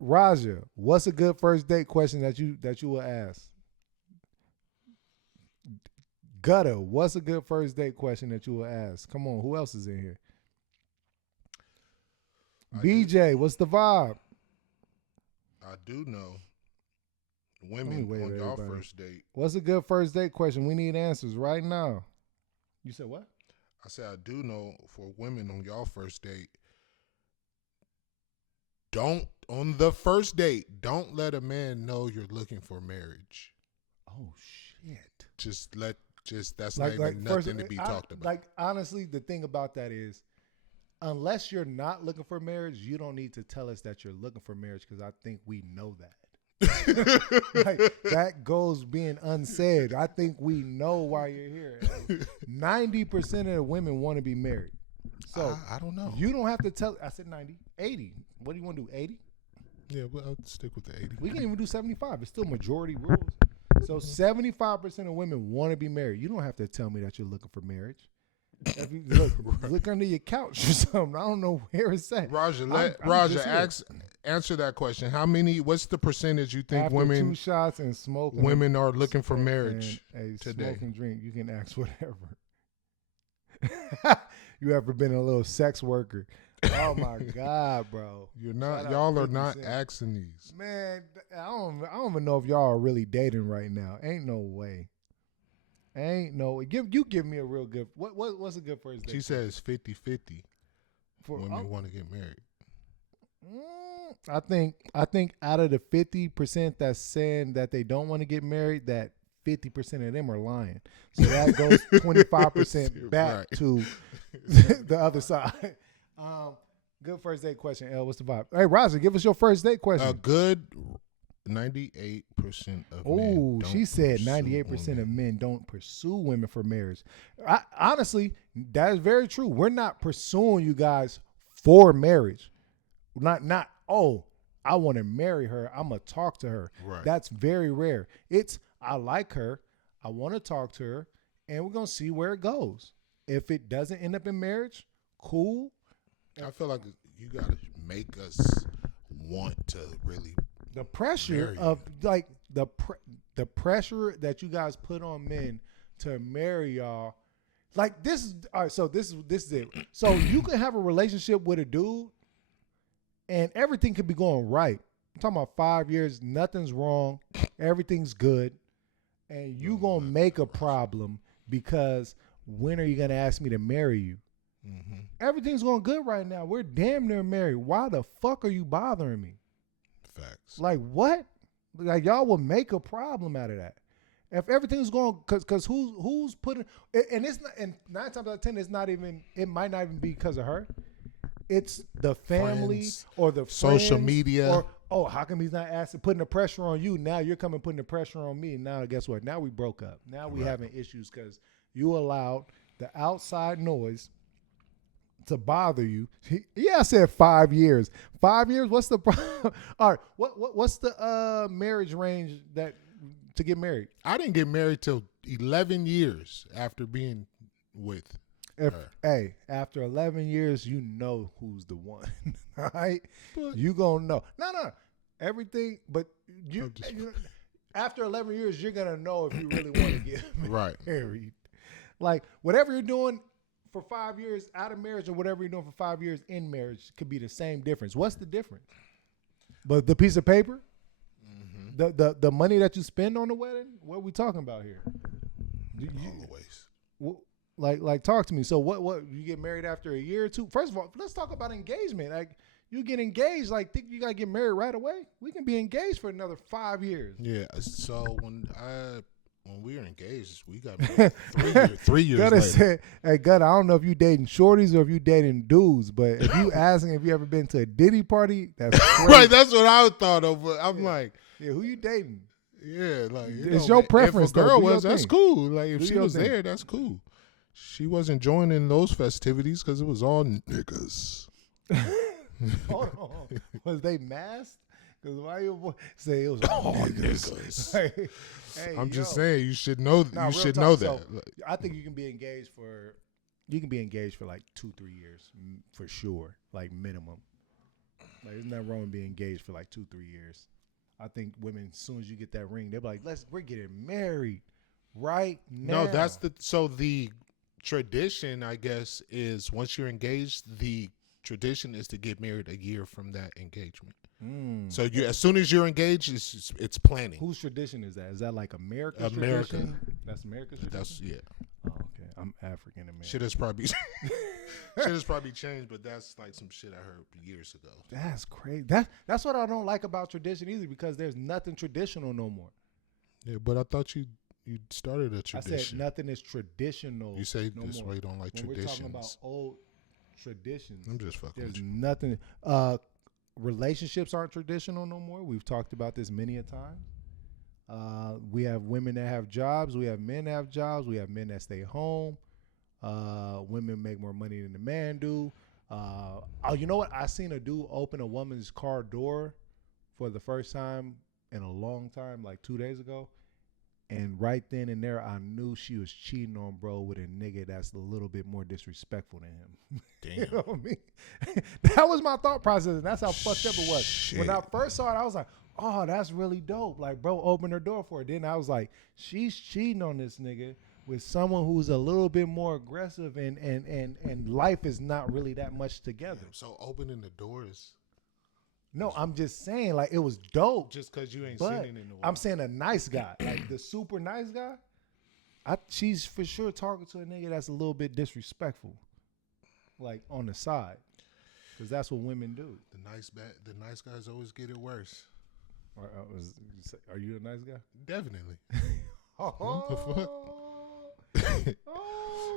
Raja, what's a good first date question that you will ask? Gutta, what's a good first date question that you will ask? Come on, who else is in here? BJ, what's the vibe? I do know women on y'all first date. What's a good first date question? We need answers right now. You said what? I said I do know for women on y'all first date. On the first date, don't let a man know you're looking for marriage. Oh shit. That's not even nothing to be talked about. Like, honestly, the thing about that is, unless you're not looking for marriage, you don't need to tell us that you're looking for marriage, because I think we know that. Like, that goes being unsaid. I think we know why you're here. 90% of the women want to be married. So I don't know. You don't have to tell. I said 90, 80. What do you want to do? 80? Yeah, well, I'll stick with the 80. We can even do 75. It's still majority rules. So 75% of women want to be married. You don't have to tell me that you're looking for marriage. If you look under your couch or something. I don't know where it's at. Raja, answer that question. What's the percentage you think after women 2 shots and smoking, women are looking for marriage and today? Smoke and drink, you can ask whatever. You ever been a little sex worker? Oh my God, bro! You're not. Y'all are not asking these. Man, I don't even know if y'all are really dating right now. Ain't no way. Give me a real good. What's a good first date? She says 50-50. Women want to get married. I think out of the 50% that's saying that they don't want to get married, that 50% of them are lying. So that goes 25% back to the other side. Good first date question, L. What's the vibe? Hey, Roger, give us your first date question. A good 98% of men. Oh, she said 98% of men don't pursue women for marriage. Honestly, that is very true. We're not pursuing you guys for marriage. Not. Oh, I want to marry her. I'm gonna talk to her. Right. That's very rare. It's I like her. I want to talk to her, and we're gonna see where it goes. If it doesn't end up in marriage, cool. I feel like you gotta make us want to really. The pressure of like the pressure that you guys put on men to marry y'all, like this is all right. So this is it. So you can have a relationship with a dude, and everything could be going right. I'm talking about 5 years, nothing's wrong, everything's good, and you gonna make a problem because when are you gonna ask me to marry you? Mm-hmm. Everything's going good right now. We're damn near married. Why the fuck are you bothering me? Facts. Like what? Like y'all will make a problem out of that. If everything's going, cause who's putting, and it's not, and 9 times out of 10, it's not even. It might not even be because of her. It's the family or the social media. Or how come he's not putting the pressure on you? Now you're coming putting the pressure on me. Now guess what? Now we broke up. Now we having issues because you allowed the outside noise to bother you. I said 5 years. 5 years. What's the problem? All right. What's the marriage range to get married? I didn't get married till 11 years after being with her. Hey, after 11 years, you know who's the one. All right. But you gonna know. No. Everything, but you after 11 years, you're gonna know if you really want to get married. Like whatever you're doing for 5 years out of marriage or whatever you're doing for 5 years in marriage could be the same difference. What's the difference? But the piece of paper, the money that you spend on the wedding. What are we talking about here? Always. Like talk to me. So what you get married after a year or two? First of all, let's talk about engagement. Like you get engaged, like think you gotta get married right away? We can be engaged for another 5 years. Yeah. So when when we were engaged, we got married 3 years Gutter later. said, hey, Gutter, I don't know if you dating shorties or if you dating dudes, but if you asking if you ever been to a Diddy party, that's crazy. Right, that's what I thought of. But I'm like, yeah, who you dating? Yeah, like it's your preference. If a girl was, that's cool. Like if she was thing. there, that's cool. She wasn't joining those festivities because it was all niggas. Hold on, was they masked? Because why you say it was all niggas? Like, hey, I'm just saying you should know. Nah, you should know that. So, I think you can be engaged for like 2-3 years for sure, like minimum. Like there's nothing wrong with being engaged for like 2-3 years. I think women, as soon as you get that ring, they're like, we're getting married right now. No, that's the tradition, I guess, is once you're engaged, the tradition is to get married a year from that engagement. So you, as soon as you're engaged, it's planning. Whose tradition is that? Is that like America's tradition? That's America's tradition? That's, yeah. Oh, okay. I'm African American. Shit has probably changed, but that's like some shit I heard years ago. That's crazy. That's what I don't like about tradition either, because there's nothing traditional no more. Yeah, but I thought you started a tradition. I said nothing is traditional. You say no this more. way you don't like when traditions. We're talking about old traditions. I'm just fucking with There's you. nothing. Relationships aren't traditional no more. We've talked about this many a time. We have women that have jobs. We have men that have jobs. We have men that stay home. Women make more money than the man do. You know what? I seen a dude open a woman's car door for the first time in a long time, like 2 days ago. And right then and there, I knew she was cheating on bro with a nigga that's a little bit more disrespectful than him. Damn. You know what I mean? That was my thought process, and that's how fucked up it was. Shit. When I first saw it, I was like, oh, that's really dope. Like, bro opened her door for it. Then I was like, she's cheating on this nigga with someone who's a little bit more aggressive, and life is not really that much together. So opening the doors. No, I'm just saying, like, it was dope. Just because you ain't seen it in the world. I'm saying a nice guy, like the super nice guy. She's for sure talking to a nigga that's a little bit disrespectful, like on the side, because that's what women do. The nice guys always get it worse. Are you a nice guy? Definitely. What the fuck?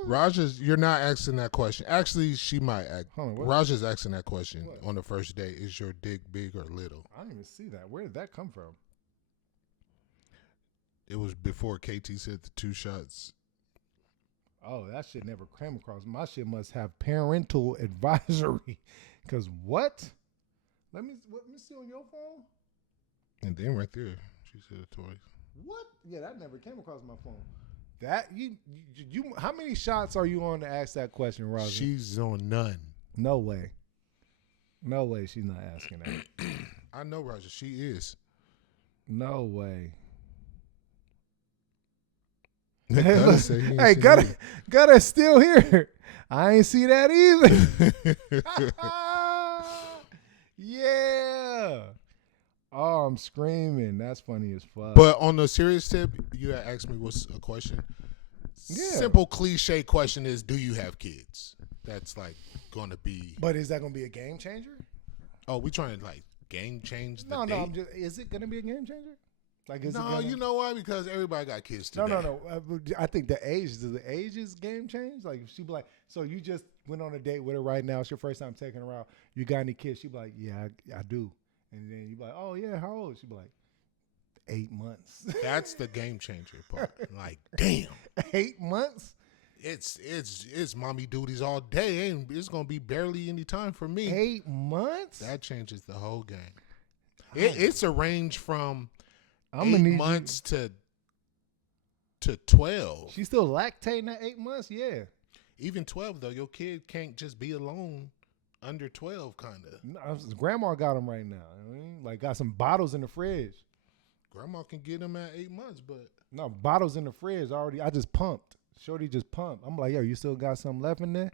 Raja's, you're not asking that question. Actually, she might ask. Raja's asking that question on the first date. Is your dick big or little? I didn't even see that. Where did that come from? It was before KT said the 2 shots. Oh, that shit never came across. My shit must have parental advisory. Because what? Let me see on your phone. And then right there, she said it twice. What? Yeah, that never came across my phone. That you how many shots are you on to ask that question, Roger? She's on none. No way. No way she's not asking that. I know, Roger. She is. No way. Hey, Gutter's still here. I ain't see that either. Yeah. Oh, I'm screaming. That's funny as fuck. But on the serious tip, you had asked me what's a question. Yeah. Simple cliche question is, do you have kids? That's like going to be. But is that going to be a game changer? Oh, we trying to like game change the date? No. Is it going to be a game changer? Like, you know why? Because everybody got kids today. No. I think the age is game change. Like, if she be like, so you just went on a date with her right now. It's your first time taking her out. You got any kids? She be like, yeah, I do. And then you be like, oh yeah, how old? She be like, 8 months. That's the game changer part. Like, damn, 8 months. It's mommy duties all day. It's gonna be barely any time for me. 8 months. That changes the whole game. It's a range from 8 months to 12. She's still lactating at 8 months. Yeah. Even 12 though, your kid can't just be alone. Under 12, kind of. No, grandma got them right now. I mean, like, got some bottles in the fridge. Grandma can get them at 8 months, but no, bottles in the fridge already. I just pumped. Shorty just pumped. I'm like, yo, you still got something left in there?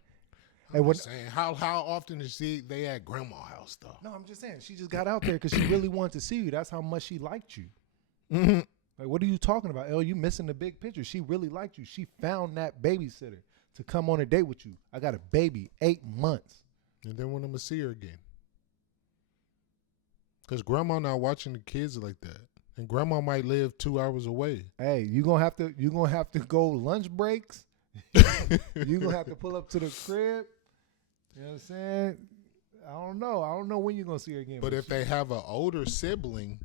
I'm just saying, how often is they at grandma's house though? No, I'm just saying, she just got out there because she really wanted to see you. That's how much she liked you. Mm-hmm. Like, what are you talking about? El, you missing the big picture. She really liked you. She found that babysitter to come on a date with you. I got a baby, 8 months. And then when I'm going to see her again. Because grandma not watching the kids like that. And grandma might live 2 hours away. Hey, you gonna have to go lunch breaks. You gonna have to pull up to the crib. You know what I'm saying? I don't know when you're gonna see her again. But if they have an older sibling,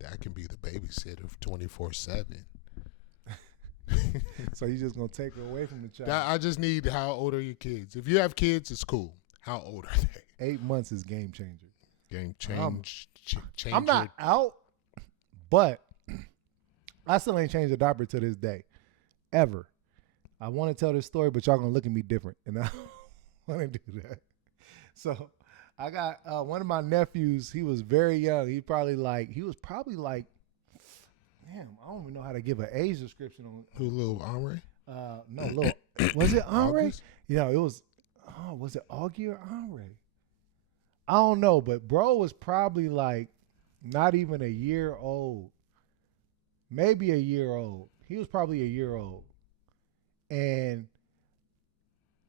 that can be the babysitter 24/7. So you just gonna take her away from the child? I just need how old are your kids? If you have kids, it's cool. How old are they? 8 months is game changer. Game change. Changer. I'm not out, but I still ain't changed a diaper to this day, ever. I want to tell this story, but y'all gonna look at me different, and I don't want to do that. So I got one of my nephews. He was very young. He was probably like, damn, I don't even know how to give an age description on. Who, little Henri? No, little. Was it Henri? Yeah, it was. Oh, was it Augie or Henri? I don't know, but bro was probably like not even a year old, maybe a year old. He was probably a year old, and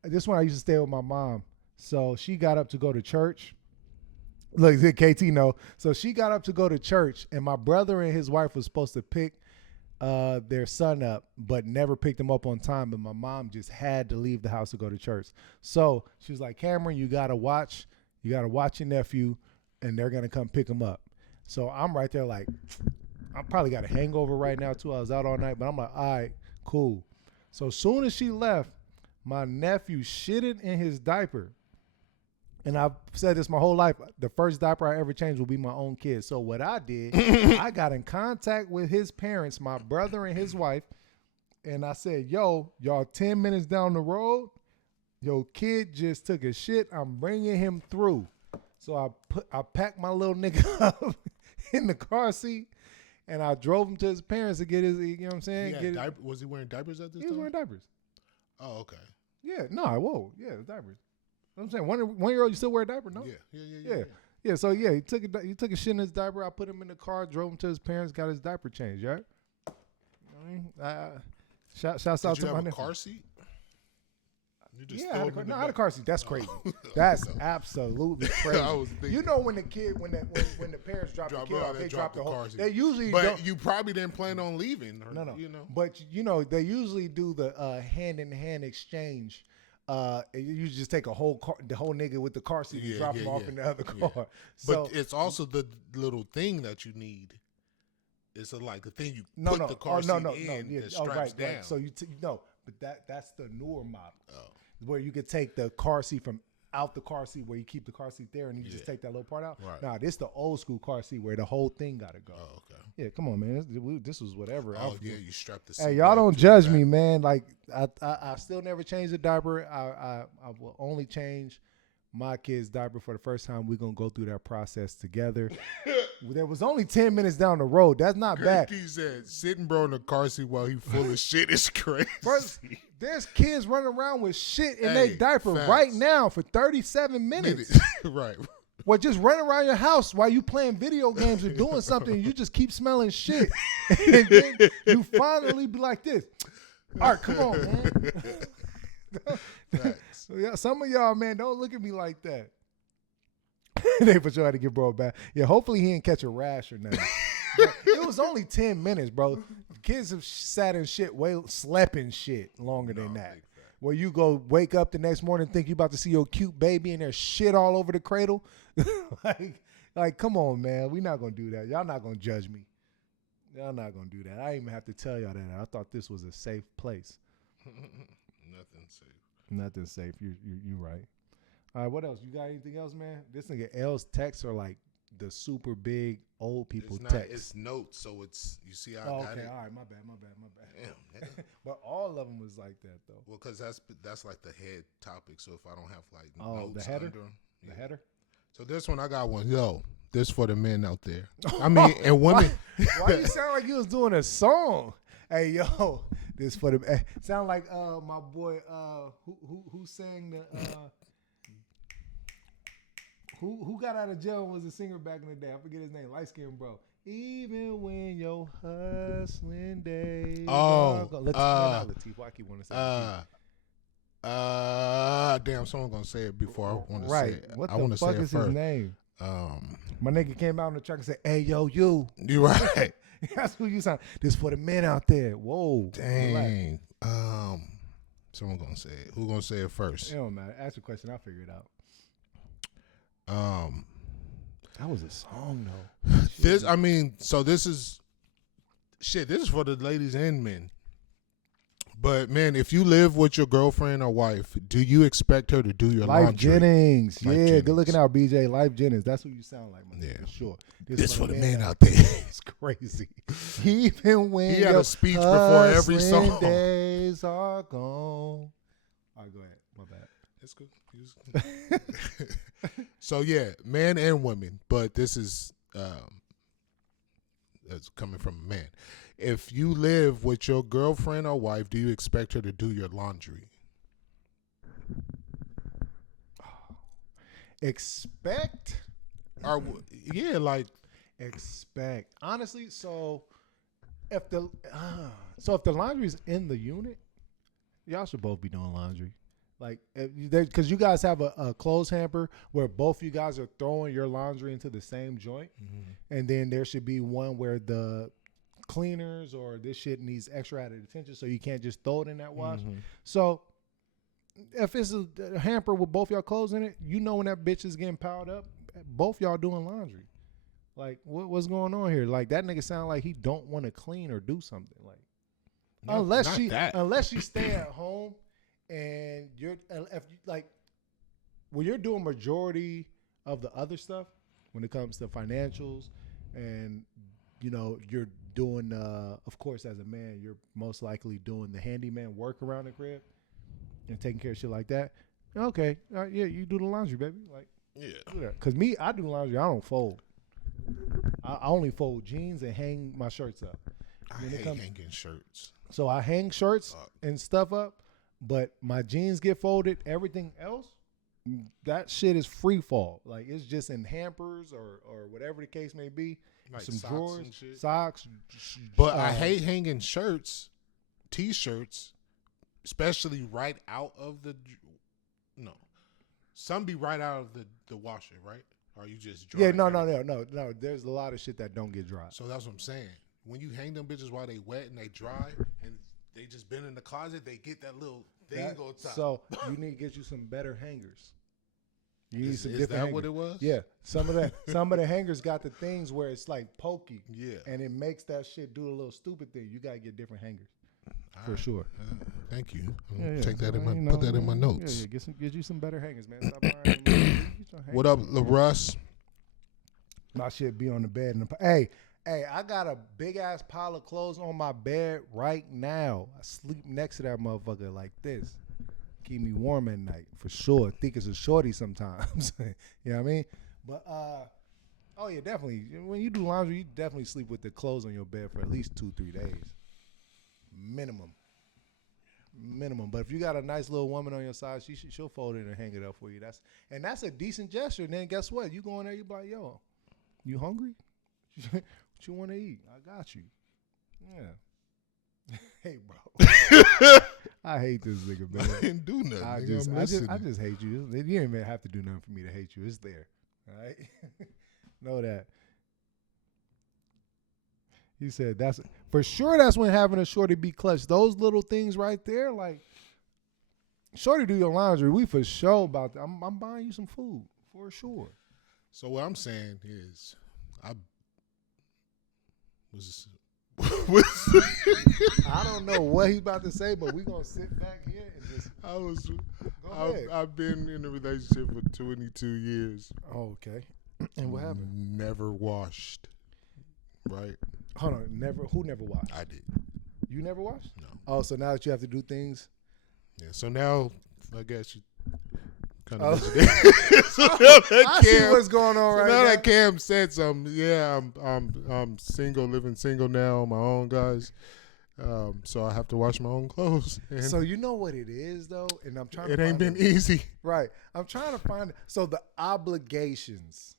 this one I used to stay with my mom. So she got up to go to church. Look, KT know. So she got up to go to church, and my brother and his wife was supposed to pick their son up, but never picked him up on time. And my mom just had to leave the house to go to church. So she was like, Cameron, you gotta watch your nephew, and they're gonna come pick him up. So I'm right there like, I probably got a hangover right now too. I was out all night, but I'm like, all right, cool. So as soon as she left, my nephew shitted in his diaper. And I've said this my whole life. The first diaper I ever changed will be my own kid. So what I did, I got in contact with his parents, my brother and his wife, and I said, yo, y'all 10 minutes down the road, your kid just took a shit. I'm bringing him through. So I packed my little nigga up in the car seat, and I drove him to his parents to get his, you know what I'm saying? Was he wearing diapers at this time? He was wearing diapers. Oh, okay. Yeah, no, whoa. Yeah, it was diapers. I'm saying 1 year old, you still wear a diaper, no? Yeah. So yeah, he took a shit in his diaper. I put him in the car, drove him to his parents, got his diaper changed. Right? Shouts out to my nephew. Car seat? I had a car seat. That's crazy. That's absolutely crazy. You know when the parents drop the kid off, they drop the whole. They usually, but you probably didn't plan on leaving. No. You know. But they usually do the hand in hand exchange. You just take the whole nigga with the car seat and drop him off in the other car. Yeah. So, but it's also the little thing that you need. It's like the thing you put the car seat in that straps down. Right. So but that's the newer model. Where you could take the car seat from out the car seat where you keep the car seat there and you just take that little part out. Right. Nah, this the old school car seat where the whole thing got to go. Oh, okay. Yeah, come on, man. This was whatever. Oh, you strapped the seat. Hey, y'all don't judge me, man. Like, I still never changed the diaper. I will only change my kid's diaper for the first time. We're going to go through that process together. There was only 10 minutes down the road. That's not bad. He said, sitting bro in the car seat while he full of shit is crazy. First, there's kids running around with shit in their diaper right now for 37 minutes. Right. Well, just run around your house while you playing video games or doing something, and you just keep smelling shit. And then you finally be like this. All right, come on, man. Some of y'all, man, don't look at me like that. They for sure had to get bro back. Yeah, hopefully he didn't catch a rash or nothing. It was only 10 minutes, bro. Kids have sat in shit, slept in shit longer than that. Where you go wake up the next morning and think you about to see your cute baby and there's shit all over the cradle. like, come on, man. We not going to do that. Y'all not going to judge me. Y'all not going to do that. I didn't even have to tell y'all that. I thought this was a safe place. Nothing safe. You right. All right, what else? You got anything else, man? This nigga L's texts are like the super big old people text. It's notes, so it's, you see how I got it? All right, my bad. Damn, but all of them was like that, though. Well, because that's like the head topic, so if I don't have like notes the header? under them. Yeah. The header? So this one, I got one. Yo, this for the men out there. I mean, and women. Why you sound like you was doing a song? Hey, yo, this for the, sound like my boy, who sang the, Who got out of jail and was a singer back in the day? I forget his name. Light skinned bro. Even when your hustling days. Oh. Latif. Why I keep wanting to say damn, someone's going to say it before I want to say it. What the fuck is his name? My nigga came out on the track and said, hey, yo, you. You right. That's who you sound. This for the men out there. Whoa. Dang. Someone gonna say it. Who gonna say it first? It don't matter. Ask a question. I'll figure it out. That was a song though. This is shit. This is for the ladies and men. But man, if you live with your girlfriend or wife, do you expect her to do your Life laundry? Jennings. Life yeah, Jennings. good looking out, BJ. Life Jennings. That's who you sound like, man. Yeah. For sure. This for the man out there. It's crazy. Even when He had a speech before every song. Days are gone. All right, go ahead. My bad. That's good. So yeah, men and women, but this is that's coming from a man. If you live with your girlfriend or wife, do you expect her to do your laundry? Expect? Or yeah, like expect. Honestly, so if the laundry's in the unit, y'all should both be doing laundry. Like, because you guys have a clothes hamper where both you guys are throwing your laundry into the same joint, and then there should be one where the cleaners or this shit needs extra added attention, so you can't just throw it in that wash. So if it's a hamper with both y'all clothes in it, you know when that bitch is getting piled up, both y'all doing laundry. Like, what's going on here? Like, that nigga sound like he don't want to clean or do something. Like, unless she stay at home and you're when you're doing majority of the other stuff when it comes to financials, and you know you're doing of course as a man you're most likely doing the handyman work around the crib and taking care of shit like that. Okay, yeah, you do the laundry, baby. Like, yeah, do that. Cause me, I do laundry. I don't fold. I only fold jeans and hang my shirts up. I hate hanging shirts. So I hang shirts and stuff up, but my jeans get folded. Everything else, that shit is free fall. Like, it's just in hampers or whatever the case may be. Like some socks drawers, and shit. socks. But I hate hanging shirts, t-shirts, especially right out of the. No, some be right out of the washer, right? Or you just dry? Yeah, no. There's a lot of shit that don't get dry. So that's what I'm saying. When you hang them bitches while they wet and they dry and they just been in the closet, they get that little thing on top. So you need to get you some better hangers. You need some is different that hangers. What it was? Yeah. Some of the hangers got the things where it's like pokey. Yeah. And it makes that shit do a little stupid thing. You gotta get different hangers. For sure. Thank you. Take that in my put that in my notes. Yeah, get you some better hangers, man. Stop buying them. What up, LaRuss? My shit be on the bed. Hey, I got a big ass pile of clothes on my bed right now. I sleep next to that motherfucker like this. Keep me warm at night for sure. Think it's a shorty sometimes. You know what I mean? But oh yeah, definitely. When you do laundry, you definitely sleep with the clothes on your bed for at least 2-3 days. Minimum. But if you got a nice little woman on your side, she'll fold it and hang it up for you. That's a decent gesture. And then guess what? You go in there, you be like, yo, you hungry? What you want to eat? I got you. Yeah. Hey, bro. I hate this nigga, man. I didn't do nothing. I just hate you. You didn't even have to do nothing for me to hate you. It's there. All right? Know that. He said that's for sure. That's when having a shorty be clutch. Those little things right there, like shorty do your laundry. We for sure about that. I'm buying you some food for sure. So what I'm saying is, I don't know what he's about to say, but we gonna sit back here and just. I've been in a relationship for 22 years. Oh, okay. And what happened? Never washed. Right. Hold on, who never washed? I did. You never washed? No. Oh, so now that you have to do things. Yeah. So now I guess you kind of. I see what's going on right now. Now that Cam said something, yeah, I'm single, living single now on my own, guys. So I have to wash my own clothes. So you know what it is though, and I'm trying. It ain't been easy, right? I'm trying to find. So the obligations.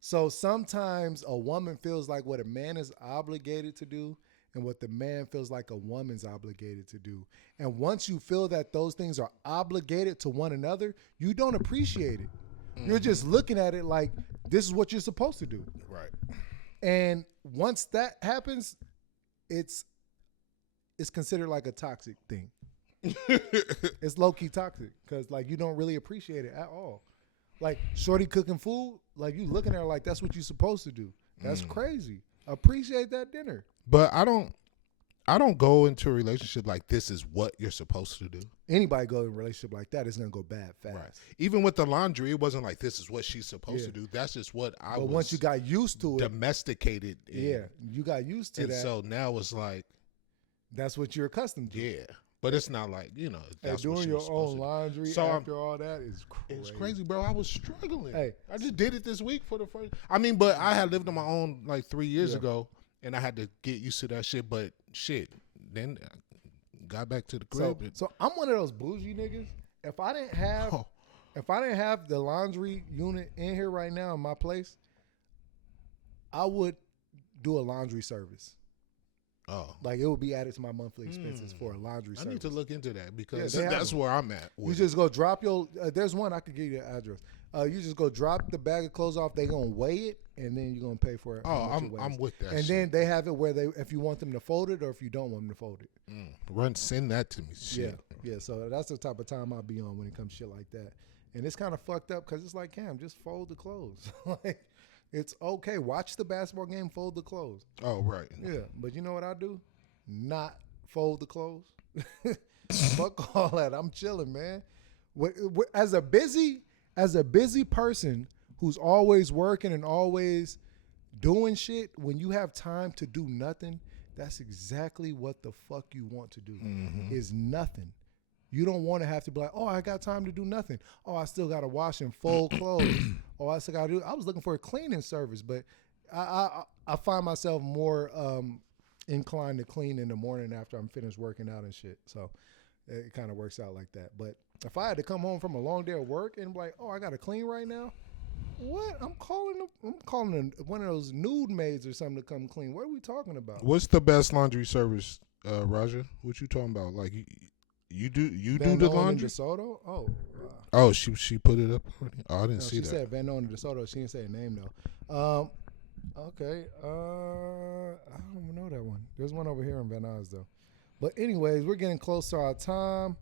So sometimes a woman feels like what a man is obligated to do and what the man feels like a woman's obligated to do. And once you feel that those things are obligated to one another, you don't appreciate it. Mm-hmm. You're just looking at it like this is what you're supposed to do. Right. And once that happens, it's considered like a toxic thing. It's low key toxic because like you don't really appreciate it at all. Like shorty cooking food, like you looking at her like that's what you're supposed to do. That's crazy. Appreciate that dinner. But I don't go into a relationship like this is what you're supposed to do. Anybody go in a relationship like that, it's gonna go bad fast. Right. Even with the laundry, it wasn't like this is what she's supposed to do. That's just what I was. But once you got used to it, domesticated. You got used to that. And so now it's like that's what you're accustomed to. Yeah. But it's not like, that's doing what your own laundry after all that is crazy. It's crazy, bro. I was struggling. Hey, I just did it this week for the first. I mean, but I had lived on my own like 3 years ago, and I had to get used to that shit. But shit, then I got back to the crib. So I'm one of those bougie niggas. If I didn't have the laundry unit in here right now in my place, I would do a laundry service. Oh, like it would be added to my monthly expenses for a laundry service. I need to look into that because that's where I'm at. You just go drop your. There's one I could give you the address. You just go drop the bag of clothes off. They gonna weigh it, and then you're gonna pay for it. Oh, I'm with that. And then they have it where if you want them to fold it or if you don't want them to fold it. Send that to me. Shit. Yeah. So that's the type of time I'll be on when it comes shit like that. And it's kind of fucked up because it's like, Cam, just fold the clothes. Like. It's okay. Watch the basketball game, fold the clothes. Oh, right. Yeah. But you know what I do? Not fold the clothes. Fuck all that. I'm chilling, man. As a busy person who's always working and always doing shit, when you have time to do nothing, that's exactly what the fuck you want to do. Is nothing. You don't want to have to be like, oh, I got time to do nothing. Oh, I still got to wash and fold clothes. Oh, I still got to do. I was looking for a cleaning service, but I find myself more inclined to clean in the morning after I'm finished working out and shit. So it kind of works out like that. But if I had to come home from a long day of work and be like, oh, I got to clean right now. What? I'm calling one of those nude maids or something to come clean. What are we talking about? What's the best laundry service, Raja? What you talking about? Like you do the laundry? DeSoto? Oh, she put it up already? Oh, I didn't see that. She said Van Nolan DeSoto. She didn't say a name though. Okay. I don't even know that one. There's one over here in Van Nuys though. But anyways, we're getting close to our time.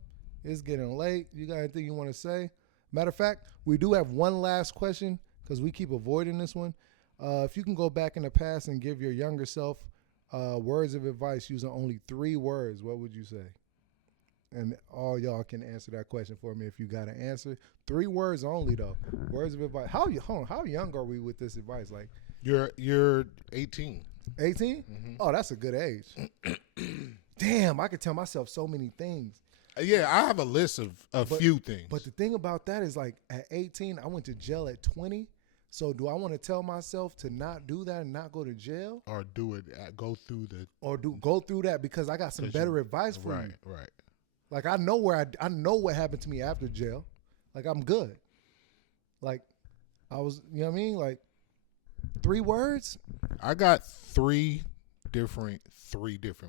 It's getting late. You got anything you want to say? Matter of fact, we do have one last question because we keep avoiding this one. If you can go back in the past and give your younger self words of advice using only 3 words, what would you say? And all y'all can answer that question for me if you got an answer. 3 words only though. Words of advice. How young are we with this advice? Like you're 18. 18? Mm-hmm. Oh, that's a good age. Damn, I could tell myself so many things. Yeah, I have a list of a few things. But the thing about that is like at 18, I went to jail at 20. So do I want to tell myself to not do that and not go to jail? Or do it, go through go through that because I got some better advice for you. Right. Like I know what happened to me after jail. Like I'm good. Like I was, you know what I mean? Like 3 words? I got 3 different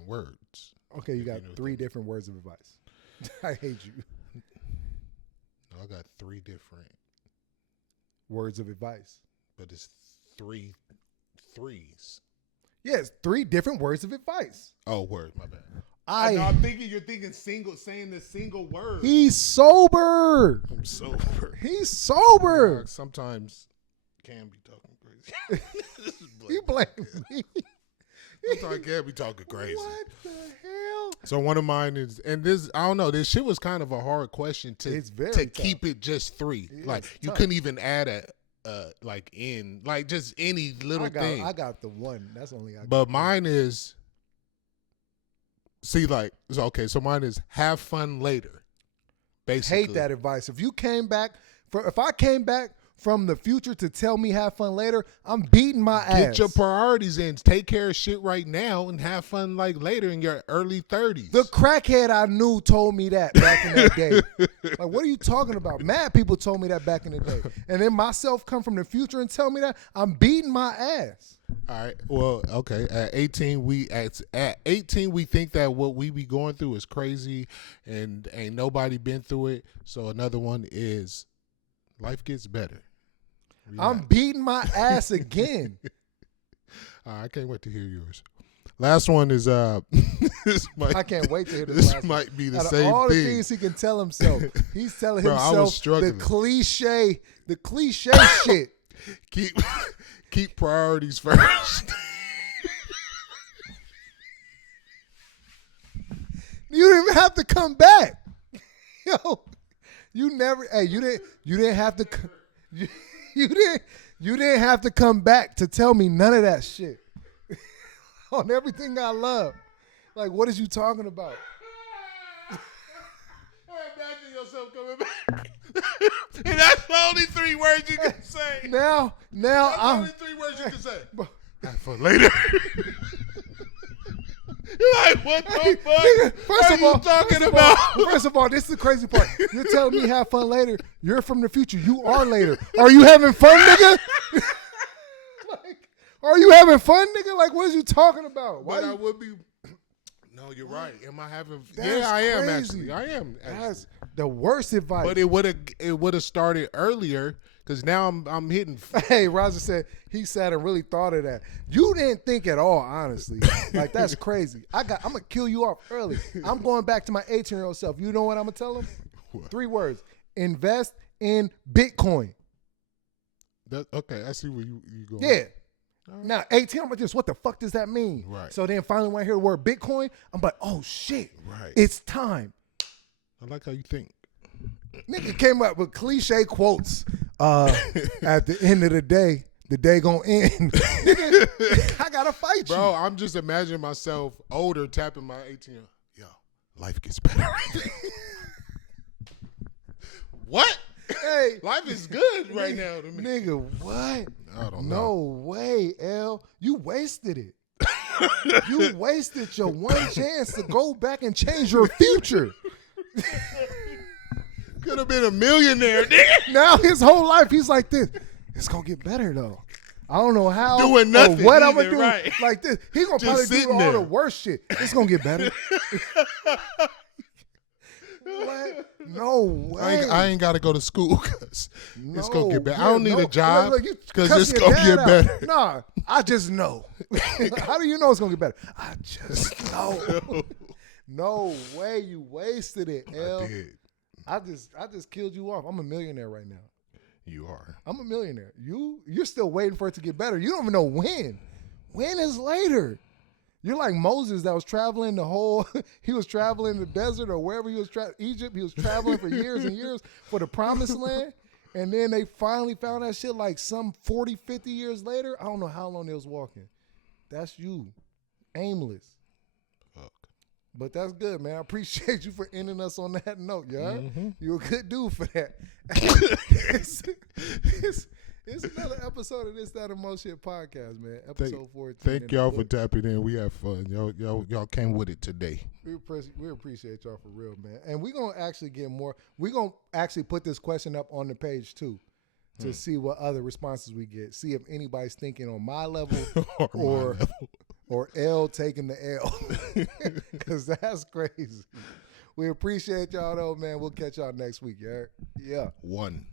words. Okay, you got 3 different words of advice. I hate you. No, I got 3 different words of advice. But it's 3 threes. Yes, 3 different words of advice. Oh, word, my bad. I'm thinking you're thinking saying the single word. He's sober. I'm sober. He's sober. Sometimes can be talking crazy. You blame me. Sometimes I can't be talking crazy. What the hell? So one of mine is, and this, I don't know, this shit was kind of a hard question to keep it just 3. Like you couldn't even add just any little thing. I got the one. That's only I got. But mine is, so mine is have fun later. Basically. Hate that advice. If I came back from the future to tell me have fun later, I'm beating my ass. Get your priorities in. Take care of shit right now and have fun later in your early 30s. The crackhead I knew told me that back in that day. Like, what are you talking about? Mad people told me that back in the day. And then myself come from the future and tell me that, I'm beating my ass. All right. Well, okay. At 18, we think that what we be going through is crazy and ain't nobody been through it. So another one is life gets better. I'm beating my ass again. I can't wait to hear yours. Last one is I can't wait to hear this. This might be the Out of same all thing. the things he can tell himself, he's telling Bro, I was himself the struggling. cliche shit. Keep priorities first. You didn't even have to come back. Yo, you never. Hey, you didn't have to. You didn't have to come back to tell me none of that shit. On everything I love. Like, what is you talking about? Imagine yourself coming back. And that's the only 3 words you can say. Now that's I'm. only 3 words you can say. Have fun later. You're like, what the fuck are you talking about? First of all, this is the crazy part. You're telling me have fun later. You're from the future. You are later. Are you having fun, nigga? Like, are you having fun, nigga? Like, what are you talking about? But I would be. No, you're right. Am I having? That's I am crazy. actually. I am. Actually. That's the worst advice. But it would have started earlier because now I'm hitting. Hey, Roger said he sat and really thought of that. You didn't think at all, honestly. Like, that's crazy. I'm gonna kill you off early. I'm going back to my 18-year-old self. You know what I'm gonna tell him? What? 3 words: invest in Bitcoin. Okay, I see where you go. Yeah. Now, 18, I'm like, what the fuck does that mean? Right. So then finally when I hear the word Bitcoin, I'm like, oh shit. Right. It's time. I like how you think. Nigga came up with cliche quotes. At the end of the day gonna end. Nigga, I gotta fight you. Bro, I'm just imagining myself older tapping my 18. Yo, life gets better. What? Hey, life is good right now to me. Nigga, what? I don't know. No way, L. You wasted it. You wasted your one chance to go back and change your future. Could have been a millionaire, nigga. Now his whole life, he's like this. It's gonna get better though. I don't know how. Doing nothing. Or what either, I'm gonna do. right. Like this. He gonna Just probably do sitting all there. the worst shit. It's gonna get better. What? No way. I ain't got to go to school because it's going to get better. I yeah, don't need a job look, you because cussing it's your going to dad get out. better. Nah, I just know. How do you know it's going to get better? I just know. No way. You wasted it, L. I did. I just killed you off. I'm a millionaire right now. You are. I'm a millionaire. You're still waiting for it to get better. You don't even know when. When is later? You're like Moses that was traveling he was traveling in the desert or wherever he was Egypt. He was traveling for years and years for the promised land. And then they finally found that shit like some 40, 50 years later. I don't know how long they was walking. That's you. Aimless. Fuck. But that's good, man. I appreciate you for ending us on that note, you heard? Mm-hmm. You're a good dude for that. It's another episode of This, That, and Mo Shit podcast, man. Episode 14. Thank y'all for tapping in. We have fun. Y'all came with it today. We appreciate y'all for real, man. And we're going to actually get more. We're going to actually put this question up on the page, too, to see what other responses we get. See if anybody's thinking on my level or L taking the L. Because that's crazy. We appreciate y'all, though, man. We'll catch y'all next week, yeah? Yeah. 1.